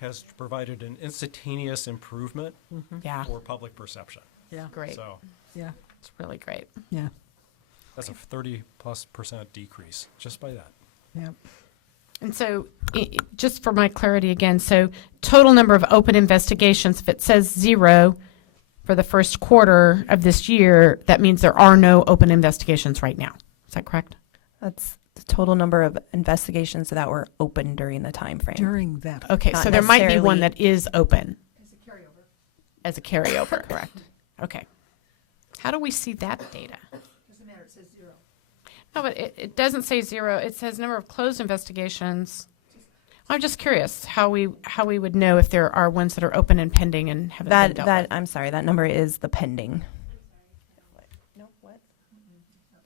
has provided an instantaneous improvement Yeah. for public perception. Yeah. Great. So Yeah. It's really great. Yeah. that's a 30+% decrease just by that. Yeah. And so, just for my clarity again, so total number of open investigations, if it says 0 for the first quarter of this year, that means there are no open investigations right now. Is that correct? That's the total number of investigations that were open during the time frame. During that. Okay, Not so there might be one necessarily- that is open. As a carryover. As a carryover. Correct. Okay. How do we see that data? Doesn't matter, it says 0. No, but it doesn't say 0. It says number of closed investigations. I'm just curious how we would know if there are ones that are open and pending and haven't been dealt with. I'm sorry, that number is the pending. No, what?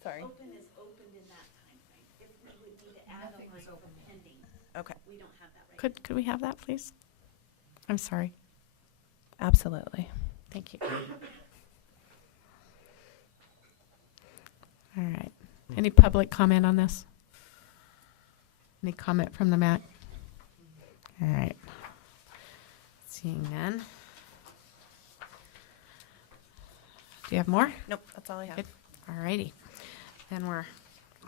Sorry. Open is opened in that time frame. If we would need to add a line for pending, Okay. we don't have that right Could we have that, please? I'm sorry. Absolutely. Thank you. All right. Any public comment on this? Any comment from the MAC? All right. Seeing none. Do you have more? Nope, that's all I have. Good. All righty. Then we're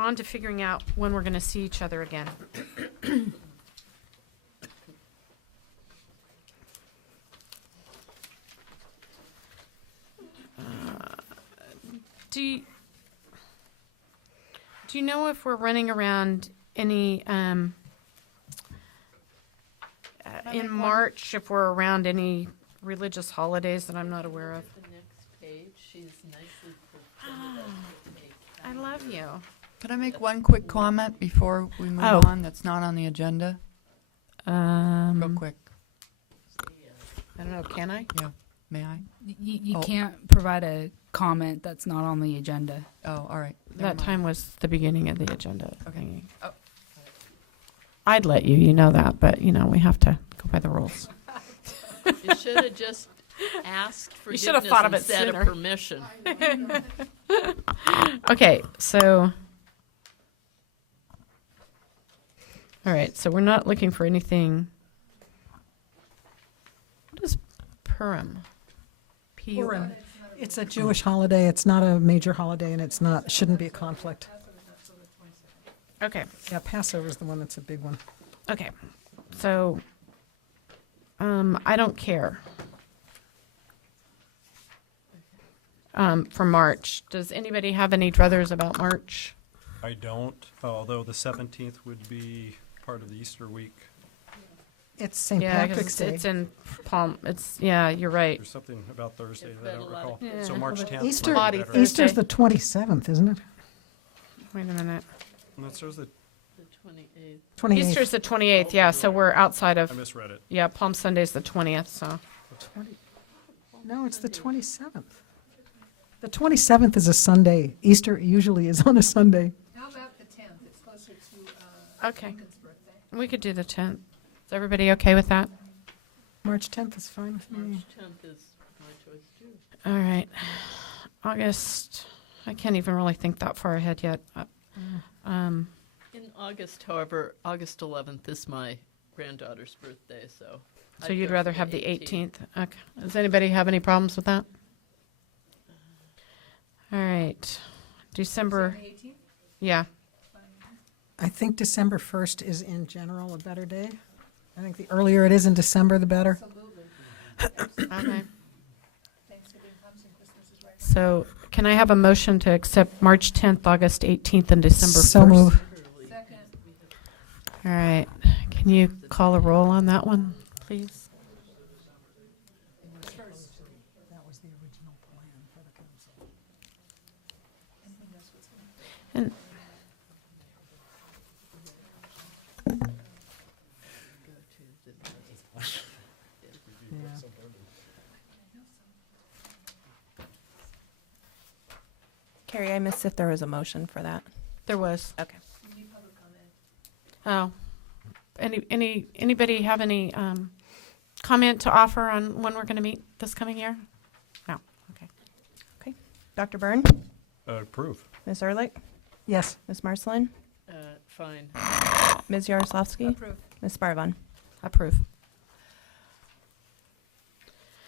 on to figuring out when we're going to see each other again. Do you know if we're running around any in March, if we're around any religious holidays that I'm not aware of? The next page, she's nicely I love you. Could I make one quick comment before we move Oh. on that's not on the agenda? Real Um, quick. I don't know. Can I? Yeah. May I? You Oh. can't provide a comment that's not on the agenda. Oh, all right. Never That mind. time was the beginning of the agenda. Okay. thingy. Oh. I'd let you. You know that, but we have to go by the rules. You should have just asked You should have forgiveness thought of it instead of sooner. permission. Okay, so. All right, so we're not looking for anything Purim? Purim. It's a Jewish holiday. It's not a major holiday, and it's not, shouldn't be a conflict. Okay. Yeah, Passover is the one that's a big one. Okay. So, I don't care. For March. Does anybody have any druthers about March? I don't, although the 17th would be part of the Easter week. It's St. Yeah, 'cause Patrick's Day. it's in Palm. Yeah, you're right. There's something about Thursday It's that I been don't a lot of- recall. Yeah. So March 10th. Easter, might be better. Easter's the 27th, isn't it? Wait a minute. And that shows that The 28th. 28th. Easter's the 28th, yeah, so we're outside I of, misread it. yeah, Palm Sunday's the 20th, so. No, it's the 27th. The 27th is a Sunday. Easter usually is on a Sunday. How about the 10th? It's closer to Okay. Lincoln's birthday. We could do the 10th. Is everybody okay with that? March 10th is fine with me. March 10th is my choice too. All right. August, I can't even really think that far ahead yet. In August, however, August 11th is my granddaughter's birthday, so. So I'd you'd go rather for have the 18th? Okay. Does anybody have any problems with that? All right. December, 18th? yeah. I think December 1st is in general a better day. I think the earlier it is in December, the better. Absolutely. Okay. Thanksgiving comes and Christmas is right. So can I have a motion to accept March 10th, August 18th, and December 1st? So move. Second. All right. Can you call a roll on that one, please? That was the original plan for the council. And Carrie, I missed if there was a motion for that. There was. Okay. Oh, anybody have any comment to offer on when we're going to meet this coming year? No. Okay. Okay. Dr. Byrne, Approve. Ms. Ehrlich, Yes. Ms. Marcelin, Fine. Ms. Yaroslavsky, Approve. Ms. Barvon. Approve.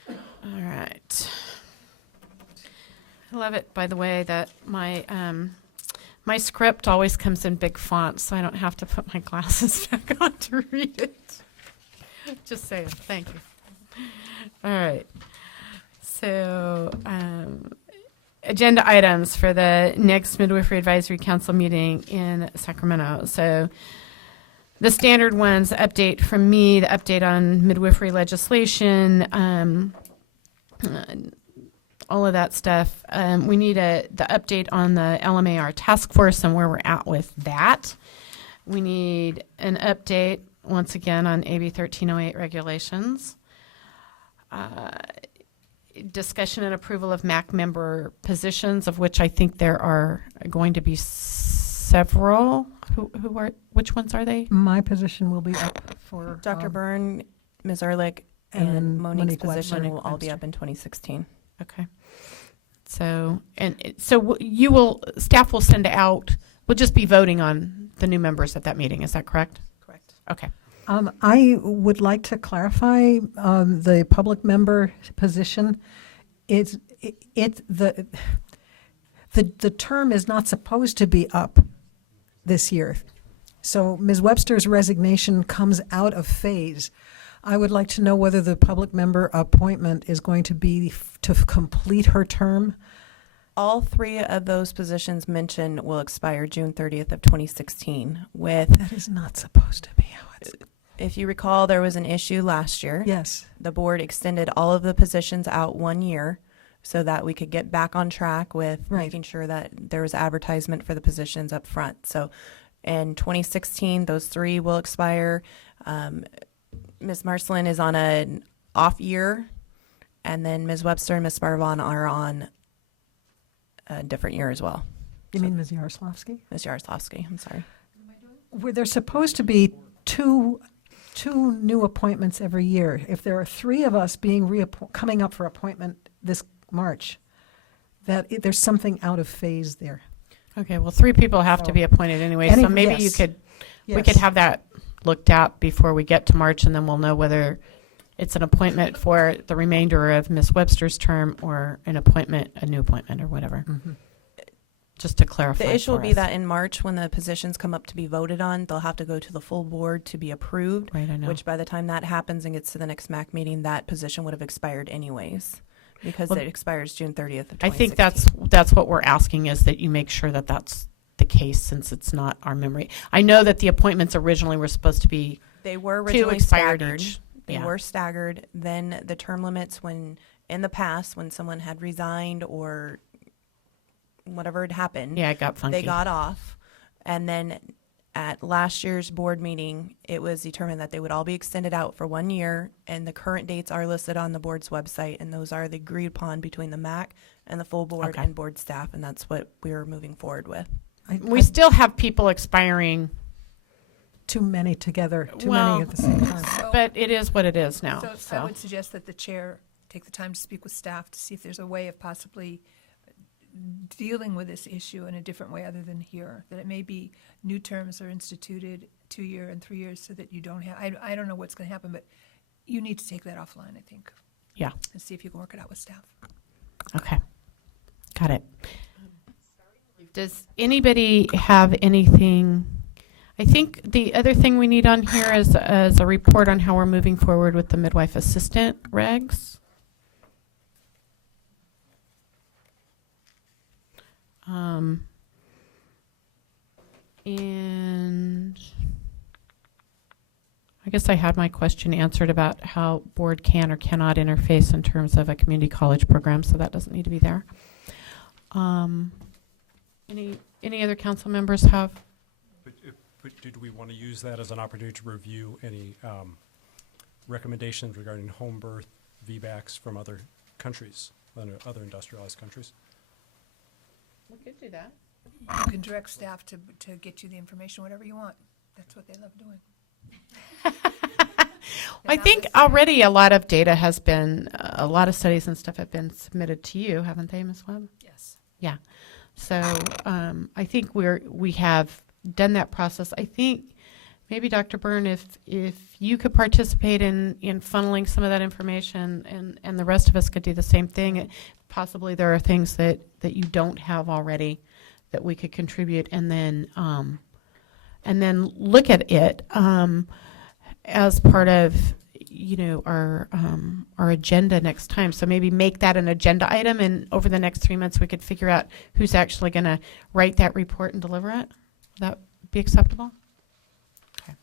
All right. I love it, by the way, that my script always comes in big font, so I don't have to put my glasses back on to read it. Just saying. Thank you. All right. So, agenda items for the next Midwifery Advisory Council meeting in Sacramento. So, the standard ones, update from me, the update on midwifery legislation, all of that stuff. We need the update on the LMAR task force and where we're at with that. We need an update, once again, on AB 1308 regulations. Discussion and approval of MAC member positions, of which I think there are going to be several. Which ones are they? My position will be up for. Dr. Byrne, Ms. Ehrlich, and and Monique's Monique position Webster. will all be up in 2016. Okay. So, you will, staff will send out, we'll just be voting on the new members at that meeting. Is that correct? Correct. Okay. I would like to clarify the public member position. The term is not supposed to be up this year. So Ms. Webster's resignation comes out of phase. I would like to know whether the public member appointment is going to be to complete her term. All three of those positions mentioned will expire June 30th of 2016 with, That is not supposed to be how it's. if you recall, there was an issue last year. Yes. The board extended all of the positions out 1 year so that we could get back on track with Right. making sure that there was advertisement for the positions up front. So in 2016, those three will expire. Ms. Marcelin is on an off year, and then Ms. Webster and Ms. Barvon are on a different year as well. You mean Ms. Yaroslavsky? Ms. Yaroslavsky, I'm sorry. Where there's supposed to be two new appointments every year. If there are three of us being coming up for appointment this March, there's something out of phase there. Okay, well, three people have to be appointed anyway, so maybe we yes. could Yes. have that looked at before we get to March, and then we'll know whether it's an appointment for the remainder of Miss Webster's term or an appointment, a new appointment or whatever. Just to clarify. The issue will for be us. that in March, when the positions come up to be voted on, they'll have to go to the full board to be approved. Right, I know. Which by the time that happens and gets to the next MAC meeting, that position would have expired anyways, because Well, it expires June 30th of 2016. I think that's what we're asking, is that you make sure that that's the case, since it's not our memory. I know that the appointments originally were supposed to be They were two originally expired staggered. each. They Yeah. were staggered. Then the term limits, when in the past, when someone had resigned or whatever had happened, Yeah, it got funky. they got off. And then at last year's board meeting, it was determined that they would all be extended out for 1 year, and the current dates are listed on the board's website, and those are the agreed upon between the MAC and the full board Okay. and board staff, and that's what we were moving forward with. We still have people expiring, Too many together, too Well, many at the same time. but it is what it is now. So I would suggest that the chair take the time to speak with staff to see if there's a way of possibly dealing with this issue in a different way other than here, that it may be new terms are instituted 2 year and 3 years so that you don't have, I don't know what's going to happen, but you need to take that offline, I think. Yeah. And see if you can work it out with staff. Okay. Got it. Does anybody have anything? I think the other thing we need on here is a report on how we're moving forward with the midwife assistant regs. And I guess I had my question answered about how board can or cannot interface in terms of a community college program, so that doesn't need to be there. Any other council members have? But did we want to use that as an opportunity to review any recommendations regarding home birth VBACs from other countries, other industrialized countries? We could do that. You can direct staff to get you the information, whatever you want. That's what they love doing. I think already a lot of data has been, a lot of studies and stuff have been submitted to you, haven't they, Ms. Webb? Yes. Yeah. So I think we have done that process. I think maybe Dr. Byrne, if you could participate in funneling some of that information, and the rest of us could do the same thing. Possibly there are things that you don't have already that we could contribute, and then look at it as part of our agenda next time. So maybe make that an agenda item, and over the next 3 months we could figure out who's actually going to write that report and deliver it. Would that be acceptable? Okay.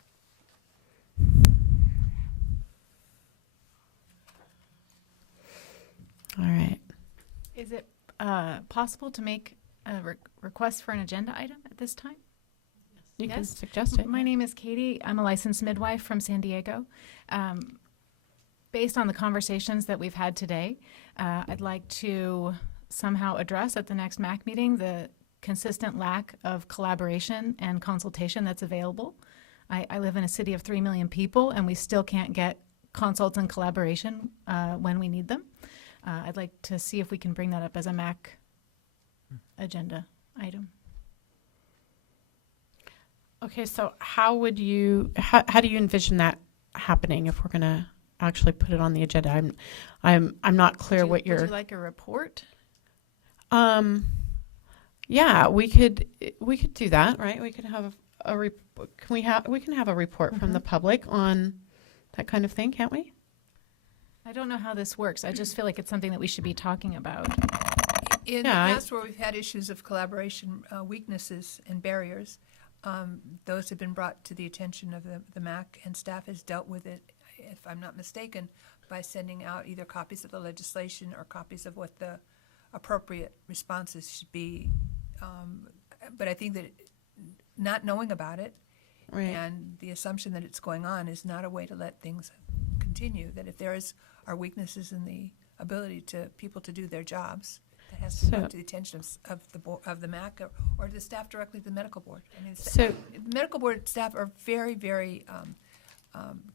All right. Is it possible to make a request for an agenda item at this time? You can Yes. suggest it. My name is Katie. I'm a licensed midwife from San Diego. Based on the conversations that we've had today, I'd like to somehow address at the next MAC meeting the consistent lack of collaboration and consultation that's available. I live in a city of 3 million people, and we still can't get consults and collaboration when we need them. I'd like to see if we can bring that up as a MAC agenda item. Okay, so how do you envision that happening if we're going to actually put it on the agenda? I'm not clear what you're. Would you like a report? Yeah, we could do that, right? We could have we can have a report from the public on that kind of thing, can't we? I don't know how this works. I just feel like it's something that we should be talking about. In the past where we've had issues of collaboration weaknesses and barriers, those have been brought to the attention of the MAC, and staff has dealt with it, if I'm not mistaken, by sending out either copies of the legislation or copies of what the appropriate responses should be. But I think that not knowing about it and the assumption that it's going on is not a way to let things continue. That if there are weaknesses in the ability to people to do their jobs, that has to come to the attention of the MAC or the staff directly to the medical board. I mean, the medical board staff are very, very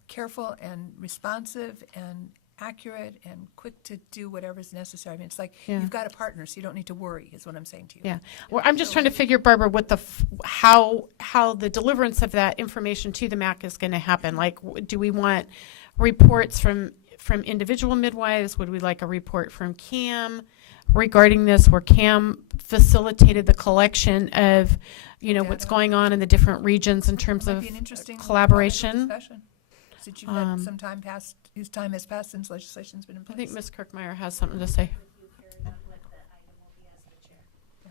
careful and responsive and accurate and quick to do whatever is necessary. I mean, it's like you've got a partner, so you don't need to worry, is what I'm saying to you. Yeah. Well, I'm just trying to figure, Barbara, what how the deliverance of that information to the MAC is going to happen. Like, do we want reports from from individual midwives? Would we like a report from CAM regarding this, where CAM facilitated the collection of, what's going on in the different regions in terms Might of be an interesting collaboration? discussion, since you've had some time passed, whose time has passed since legislation's been in I place. think Ms. Kirkmeyer has something to say.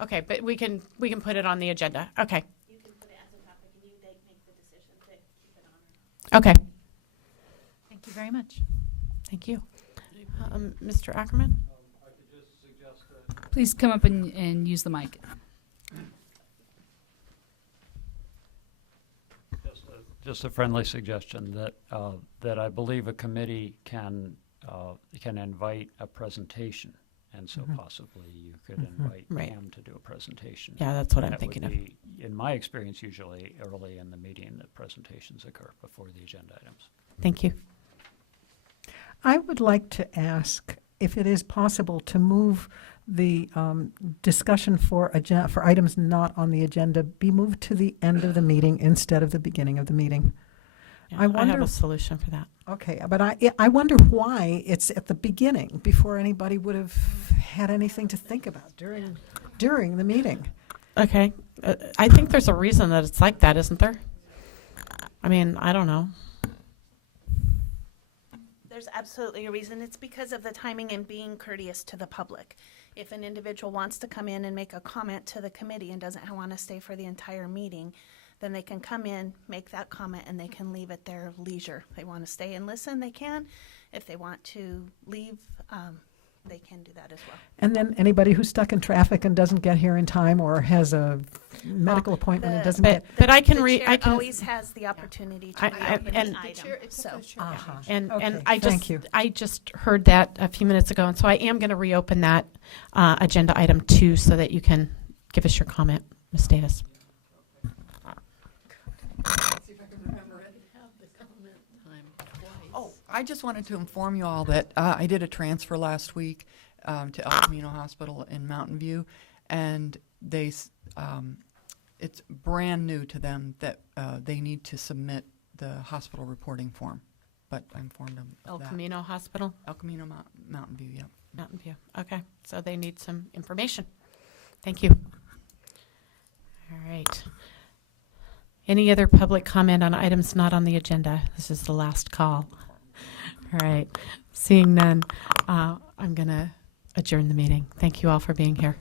Okay, but we can put it on the agenda. Okay. You can put it as a topic and you make the decision to keep it on. Okay. Thank you very much. Thank you. Mr. Ackerman? Please come up and use the mic. Just a friendly suggestion that I believe a committee can invite a presentation, and so possibly you could invite Right. Pam to do a presentation. Yeah, that's what I'm That thinking would of. be, in my experience, usually early in the meeting that presentations occur before the agenda items. Thank you. I would like to ask if it is possible to move the discussion for items not on the agenda be moved to the end of the meeting instead of the beginning of the meeting. Yeah, I have wonder- a solution for that. Okay, but I wonder why it's at the beginning, before anybody would have had anything to think about during the meeting. Okay. I think there's a reason that it's like that, isn't there? I mean, I don't know. There's absolutely a reason. It's because of the timing and being courteous to the public. If an individual wants to come in and make a comment to the committee and doesn't want to stay for the entire meeting, then they can come in, make that comment, and they can leave at their leisure. If they want to stay and listen, they can. If they want to leave, they can do that as well. And then anybody who's stuck in traffic and doesn't get here in time or has a medical appointment and doesn't get. But I can The read. chair I can. always has the opportunity to I- reopen and- the item. So, And Okay, I just thank you. I just heard that a few minutes ago, and so I am going to reopen that agenda item 2 so that you can give us your comment, Ms. Davis. Oh, I just wanted to inform you all that I did a transfer last week to El Camino Hospital in Mountain View, and it's brand new to them that they need to submit the hospital reporting form. But I informed them El of that. Camino Hospital, El Camino Mountain View, yep. Mountain View. Okay, so they need some information. Thank you. All right. Any other public comment on items not on the agenda? This is the last call. All right. Seeing none, I'm going to adjourn the meeting. Thank you all for being here.